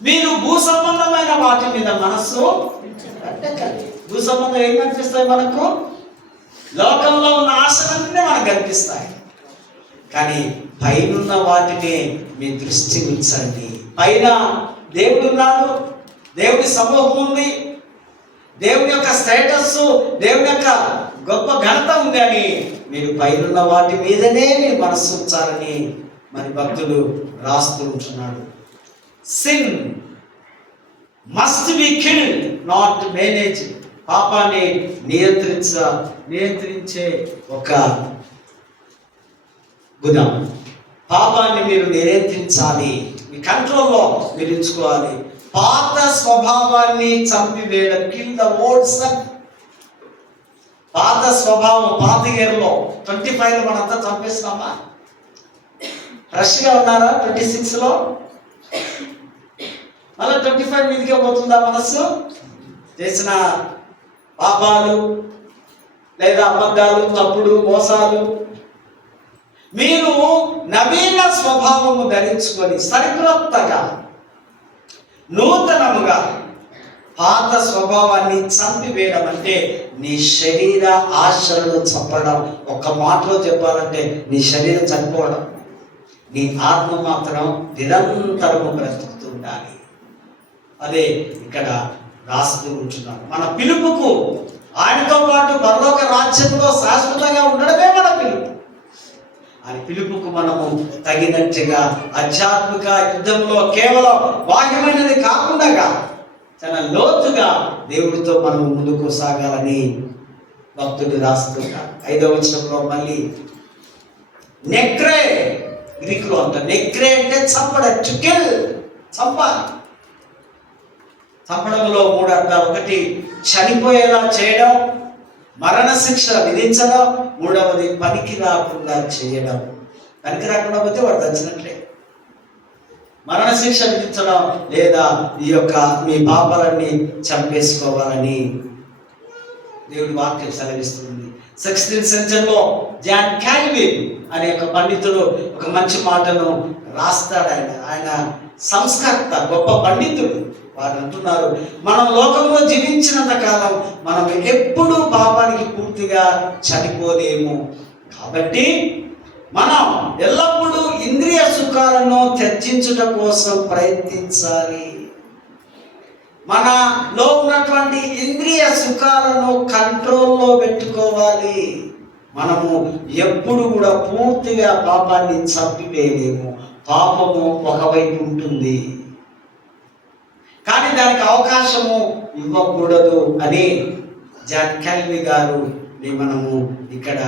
మీరు భూ సంబంధమైన వాటి మీద మనస్సు పెట్టకండి. సంబంధం ఏం కనిపిస్తాయి మనకు? లోకంలో ఉన్న ఆశలన్నీ మనకు కనిపిస్తాయి. కానీ పైనున్న వాటిని మీ దృష్టి ఉంచండి. పైన దేవుడు ఉన్నాడు, దేవుడి సమూహం ఉంది, దేవుని యొక్క స్టేటస్, దేవుని యొక్క గొప్ప ఘనత ఉంది అని మీరు పైనున్న వాటి మీదనే మీరు మనస్సు ఉంచాలని మరి భక్తుడు రాస్తూ ఉంటున్నాడు. Sin must be killed, not manage. పాపాన్ని నియంత్రించే ఒక గుణం. పాపాన్ని మీరు నియంత్రించాలి, మీ కంట్రోల్లో మీరు ఉంచుకోవాలి. పాత స్వభావాన్ని చంపివేయడం, కిల్ ద ఓల్డ్ సన్. పాత స్వభావం పాత ఇయర్లో 25లో మనంతా చంపేస్తున్నామా? ఫ్రెష్గా ఉన్నారా 26లో? మళ్ళీ 25 మీదికే పోతుందా మనస్సు? చేసిన పాపాలు లేదా అబద్ధాలు, తప్పుడు, మోసాలు. మీరు నవీన స్వభావము ధరించుకొని సరికొత్తగా నూతనముగా పాత స్వభావాన్ని చంపివేయడం అంటే నీ శరీర ఆశలను చంపడం. ఒక్క మాటలో చెప్పాలంటే నీ శరీరం చనిపోవడం, నీ ఆత్మ మాత్రం నిరంతరము బ్రతుకుతూ ఉండాలి. అదే ఇక్కడ రాస్తూ ఉంటున్నాను. మన పిలుపుకు ఆయనతో పాటు పరలోక రాజ్యంలో శాశ్వతంగా ఉండడమే మన పిలుపు. ఆయన పిలుపుకు మనము తగినట్టుగా ఆధ్యాత్మిక యుద్ధంలో కేవలం బాహ్యమైనది కాకుండా చాలా లోతుగా దేవుడితో మనము ముందుకు సాగాలని భక్తుడు రాస్తున్నాడు. 5వ వచనంలో మళ్ళీ నెక్రే, గ్రీకులో అంట నెక్రే అంటే చంపడం, టు కిల్, చంపాలి. చంపడంలో 3 అర్థాలు. ఒకటి చనిపోయేలా చేయడం, మరణశిక్ష విధించడం. 3వది పనికి రాకుండా చేయడం. పనికి రాకుండా పోతే వాడు దచ్చినట్లే. మరణశిక్ష విధించడం లేదా ఈ యొక్క మీ పాపాలన్నీ చంపేసుకోవాలని దేవుడి వాక్యం సెలవిస్తుంది. 16th సెంచరీలో జాన్ క్యాల్విన్ అనే ఒక పండితుడు ఒక మంచి మాటను రాస్తాడు. ఆయన సంస్కర్త, గొప్ప పండితుడు. వారు అంటున్నారు, మనం లోకంలో జీవించినంత కాలం మనం ఎప్పుడూ పాపానికి పూర్తిగా చనిపోలేము. కాబట్టి మనం ఎల్లప్పుడూ ఇంద్రియ సుఖాలను త్యజించుట కోసం ప్రయత్నించాలి. మనలో ఉన్నటువంటి ఇంద్రియ సుఖాలను కంట్రోల్లో పెట్టుకోవాలి. మనము ఎప్పుడు కూడా పూర్తిగా పాపాన్ని చంపివేయలేము. పాపము ఒకవైపు ఉంటుంది, కానీ దానికి అవకాశము ఇవ్వకూడదు అని జాన్ క్యాల్వి గారు మనము ఇక్కడ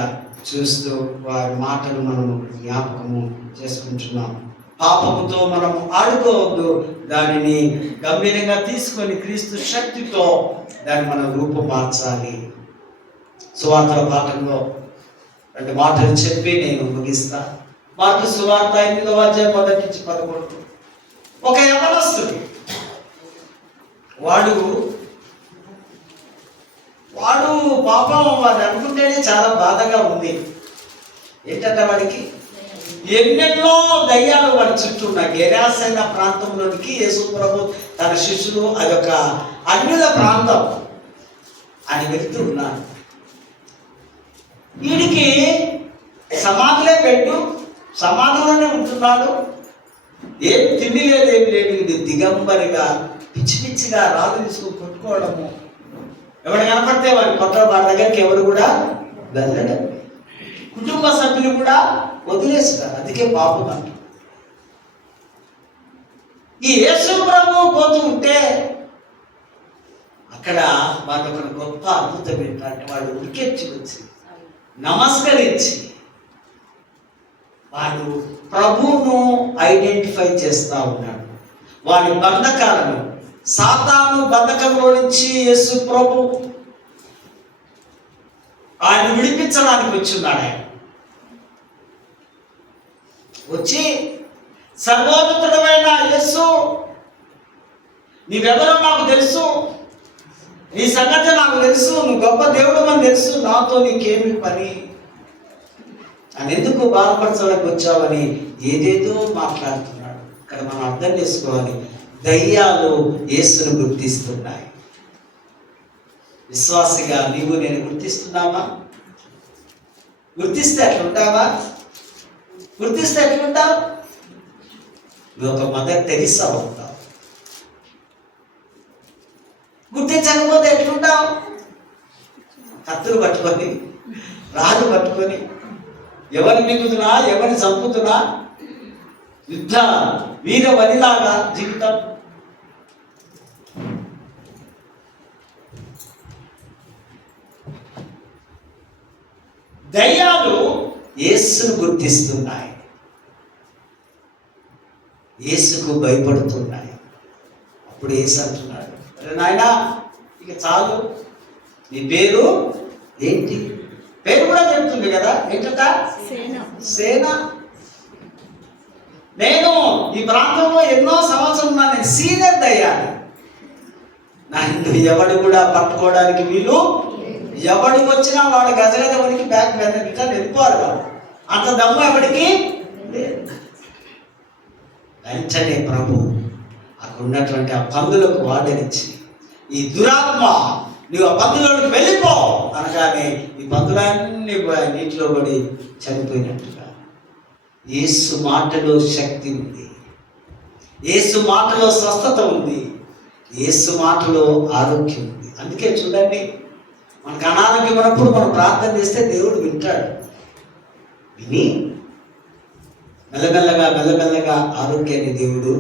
చూస్తూ వారి మాటలు మనము జ్ఞాపకము చేసుకుంటున్నాం. పాపముతో మనము ఆడుకోవద్దు, దానిని గంభీరంగా తీసుకొని క్రీస్తు శక్తితో దాన్ని మనం రూపుమార్చాలి. సువార్తల పాఠంలో 2 మాటలు చెప్పి నేను ముగిస్తా. మార్కు సువార్త 8వ అధ్యాయం 1-11. ఒక యవనస్తుడు, వాడు పాపం వాడు అనుకుంటేనే చాలా బాధగా ఉంది. ఏంటంటే వాడికి ఎన్నెన్నో దయ్యాలు వాడి చుట్టూ ఉన్నాయి. గెరాసైన ప్రాంతంలోనికి యేసు ప్రభు తన శిష్యులు, అదొక అన్యుల ప్రాంతం, అని వెళ్తూ ఉన్నాడు. వీడికి సమాధిలో పెట్టు, సమాధిలోనే ఉంటున్నాడు. ఏం తిండి లేదు, ఏం లేదు. ఇది దిగంబరిగా పిచ్చి పిచ్చిగా రాళ్ళు తీసుకుని కొట్టుకోవడము. ఎవరు కనపడితే వారి కొత్త వారి దగ్గరికి ఎవరు కూడా వెళ్ళడం, కుటుంబ సభ్యులు కూడా వదిలేస్తారు. అందుకే పాపం అంట. ఈ యేసు ప్రభు పోతూ ఉంటే అక్కడ వాళ్ళు ఒక గొప్ప అద్భుతం ఏంటంటే వాడు ఉరికెచ్చి వచ్చి నమస్కరించి వాడు ప్రభువును ఐడెంటిఫై చేస్తూ ఉన్నాడు. వాడి బంధకాలను, సాతాను బంధకంలో నుంచి యేసు ప్రభు ఆయన విడిపించడానికి వచ్చున్నాడు. ఆయన వచ్చి, సర్వోన్నతుడమైన యేసు, నీవెవరో నాకు తెలుసు, నీ సంగతి నాకు తెలుసు, నువ్వు గొప్ప దేవుడు అని తెలుసు, నాతో నీకేమి పని, అని ఎందుకు బాధపరచడానికి వచ్చావని ఏదేదో మాట్లాడుతున్నాడు. ఇక్కడ మనం అర్థం చేసుకోవాలి, దయ్యాలు యేసును గుర్తిస్తున్నాయి. విశ్వాసిగా నీవు నేను గుర్తిస్తున్నావా? గుర్తిస్తే ఎట్లుంటావా? గుర్తిస్తే ఎట్లుంటావు? నువ్వు ఒక మదర్ తెరిసా ఉంటావు. గుర్తించకపోతే ఎట్లుంటావు? కత్తులు పట్టుకొని, రాజు పట్టుకొని ఎవరిని మింగుతున్నా, ఎవరిని చంపుతున్నా, యుద్ధ వీర వనిలాగా జీవితం. దయ్యాలు యేసును గుర్తిస్తున్నాయి, యేసుకు భయపడుతున్నాయి. అప్పుడు యేసు అంటున్నాడు, నాయనా ఇక చాలు, నీ పేరు ఏంటి? పేరు కూడా చెప్తుంది కదా, ఏంటంట? సేన. నేను ఈ ప్రాంతంలో ఎన్నో సంవత్సరం ఉన్నా, నేను సీనియర్ దయ్యాన్ని. నన్ను ఎవడు కూడా పట్టుకోవడానికి వీలు, ఎవడు వచ్చినా వాడు గజగజ వరకు బ్యాక్ మీద వెళ్ళిపోవాలి. వాడు అంత దమ్ము ఎవడికి లేదు. వెంటనే ప్రభు అక్కడ ఉన్నటువంటి ఆ పందులకు వాడనిచ్చి, ఈ దురాత్మ నువ్వు ఆ పందులోకి వెళ్ళిపో అనగానే ఈ పందులన్నీ నీటిలో పడి చనిపోయినట్టుగా. యేసు మాటలో శక్తి ఉంది, యేసు మాటలో స్వస్థత ఉంది, యేసు మాటలో ఆరోగ్యం ఉంది. అందుకే చూడండి, మనకు అనారోగ్యం ఉన్నప్పుడు మనం ప్రార్థన చేస్తే దేవుడు వింటాడు. విని మెల్లమెల్లగా ఆరోగ్యాన్ని దేవుడు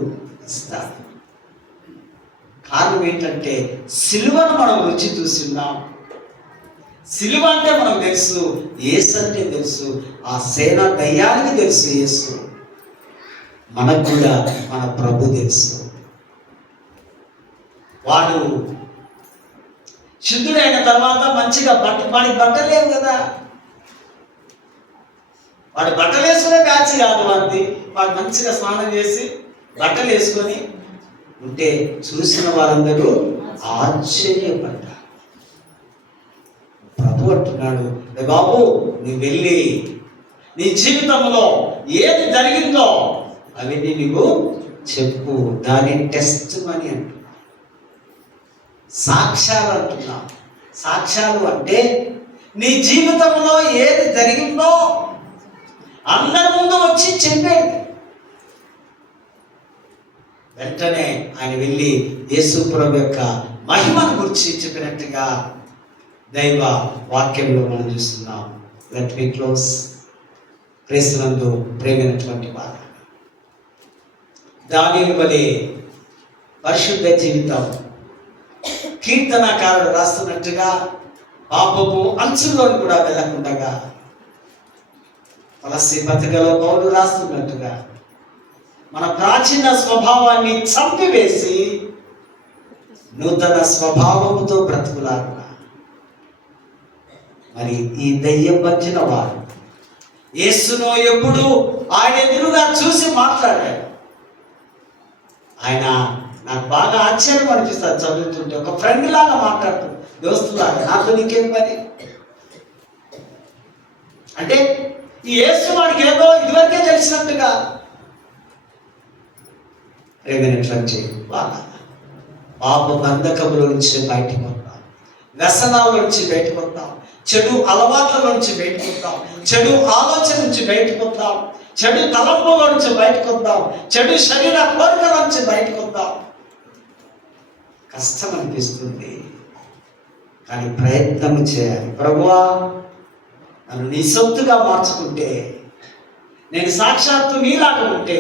ఇస్తాడు. కారణం ఏంటంటే సిలువను మనం రుచి చూస్తున్నాం. సిలువ అంటే మనకు తెలుసు, యేసు అంటే తెలుసు, ఆ సేన దయ్యానికి తెలుసు యేసు. మనకు కూడా మన ప్రభు తెలుసు. వాడు శుద్ధుడైన తర్వాత మంచిగా వాడికి బట్టలు లేవు కదా, వాడి బట్టలు వేసుకునే బ్యాచ్ కాదు వాడిది. వాడు మంచిగా స్నానం చేసి బట్టలు వేసుకొని ఉంటే చూసిన వారందరూ ఆశ్చర్యపడ్డారు. ప్రభు అంటున్నాడు, బాబు నువ్వు వెళ్ళి నీ జీవితంలో ఏది జరిగిందో అవన్నీ నీవు చెప్పు. దాని టెస్ట్ మనీ అంటున్నా, సాక్ష్యాలు అంటున్నా. సాక్ష్యాలు అంటే నీ జీవితంలో ఏది జరిగిందో అందరి ముందు వచ్చి చెప్పేది. వెంటనే ఆయన వెళ్ళి యేసు ప్రభు యొక్క మహిమను గురించి చెప్పినట్టుగా దైవ వాక్యంలో మనం చూస్తున్నాం. Let me close. క్రీస్తునందు ప్రేమైనటువంటి వారు, దానియేలు వలె పరిశుద్ధ జీవితం కీర్తనకారుడు రాస్తున్నట్టుగా పాపపు అంచుల్లోని కూడా వెళ్ళకుండా, తులసి పత్రికలో పౌలు రాస్తున్నట్టుగా మన ప్రాచీన స్వభావాన్ని చంపివేసి నూతన స్వభావముతో బ్రతుకులాగా. మరి ఈ దయ్యం వచ్చిన వారు యేసును ఎప్పుడు ఆయన ఎదురుగా చూసి మాట్లాడాడు. ఆయన నాకు బాగా ఆశ్చర్యం అనిపిస్తుంది చదువుతుంటే, ఒక ఫ్రెండ్ లాగా మాట్లాడుతుంది, దోస్తులాగా. నాకు నీకేం పని అంటే ఈ యేసు వాడికి ఏదో ఇదివరకే తెలిసినట్టుగా. ప్రేమైనటువంటి బాగా పాప బంధకముల నుంచి బయటకు వద్దాం, వ్యసనాల నుంచి బయటకు వద్దాం, చెడు అలవాట్ల నుంచి బయటకు వద్దాం, చెడు ఆలోచన నుంచి బయటకు వద్దాం, చెడు తలంపుల నుంచి బయటకు వద్దాం, చెడు శరీర కోరికల నుంచి బయటకు వద్దాం. కష్టం అనిపిస్తుంది, కానీ ప్రయత్నం చేయాలి. ప్రభువా నన్ను నీ సొత్తుగా మార్చుకుంటే, నేను సాక్షాత్తు నీలాగా ఉంటే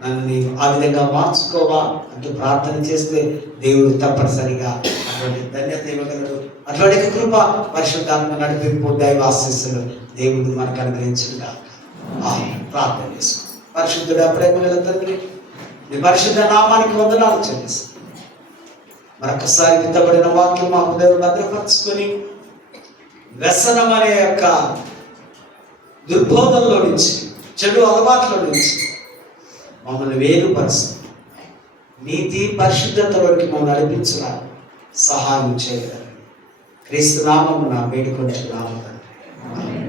నన్ను నీవు ఆ విధంగా మార్చుకోవా అంటూ ప్రార్థన చేస్తే దేవుడు తప్పనిసరిగా అటువంటి ధన్యత ఇవ్వగలడు. అటువంటి కృప, పరిశుద్ధాత్మ నడిపింపు, దైవ ఆశీస్సులు దేవుడు మనకు అనుగ్రహించుగా ప్రార్థన చేసుకో. పరిశుద్ధుడా, ప్రేమగల తండ్రి, నీ పరిశుద్ధ నామానికి వందనాలు చెల్లిస్తాం. మరొకసారి విత్తబడిన వాక్యం మా హృదయంలో భద్రపరుచుకొని వ్యసనం అనే యొక్క దుర్బోధనలో నుంచి, చెడు అలవాట్ల నుంచి మమ్మల్ని వేరుపరుస్తుంది, నీతి పరిశుద్ధతలోకి మమ్మల్ని నడిపించరా సహాయం చేయగలరు. క్రీస్తు నామమున వేడుకొంటున్నాము తండ్రి.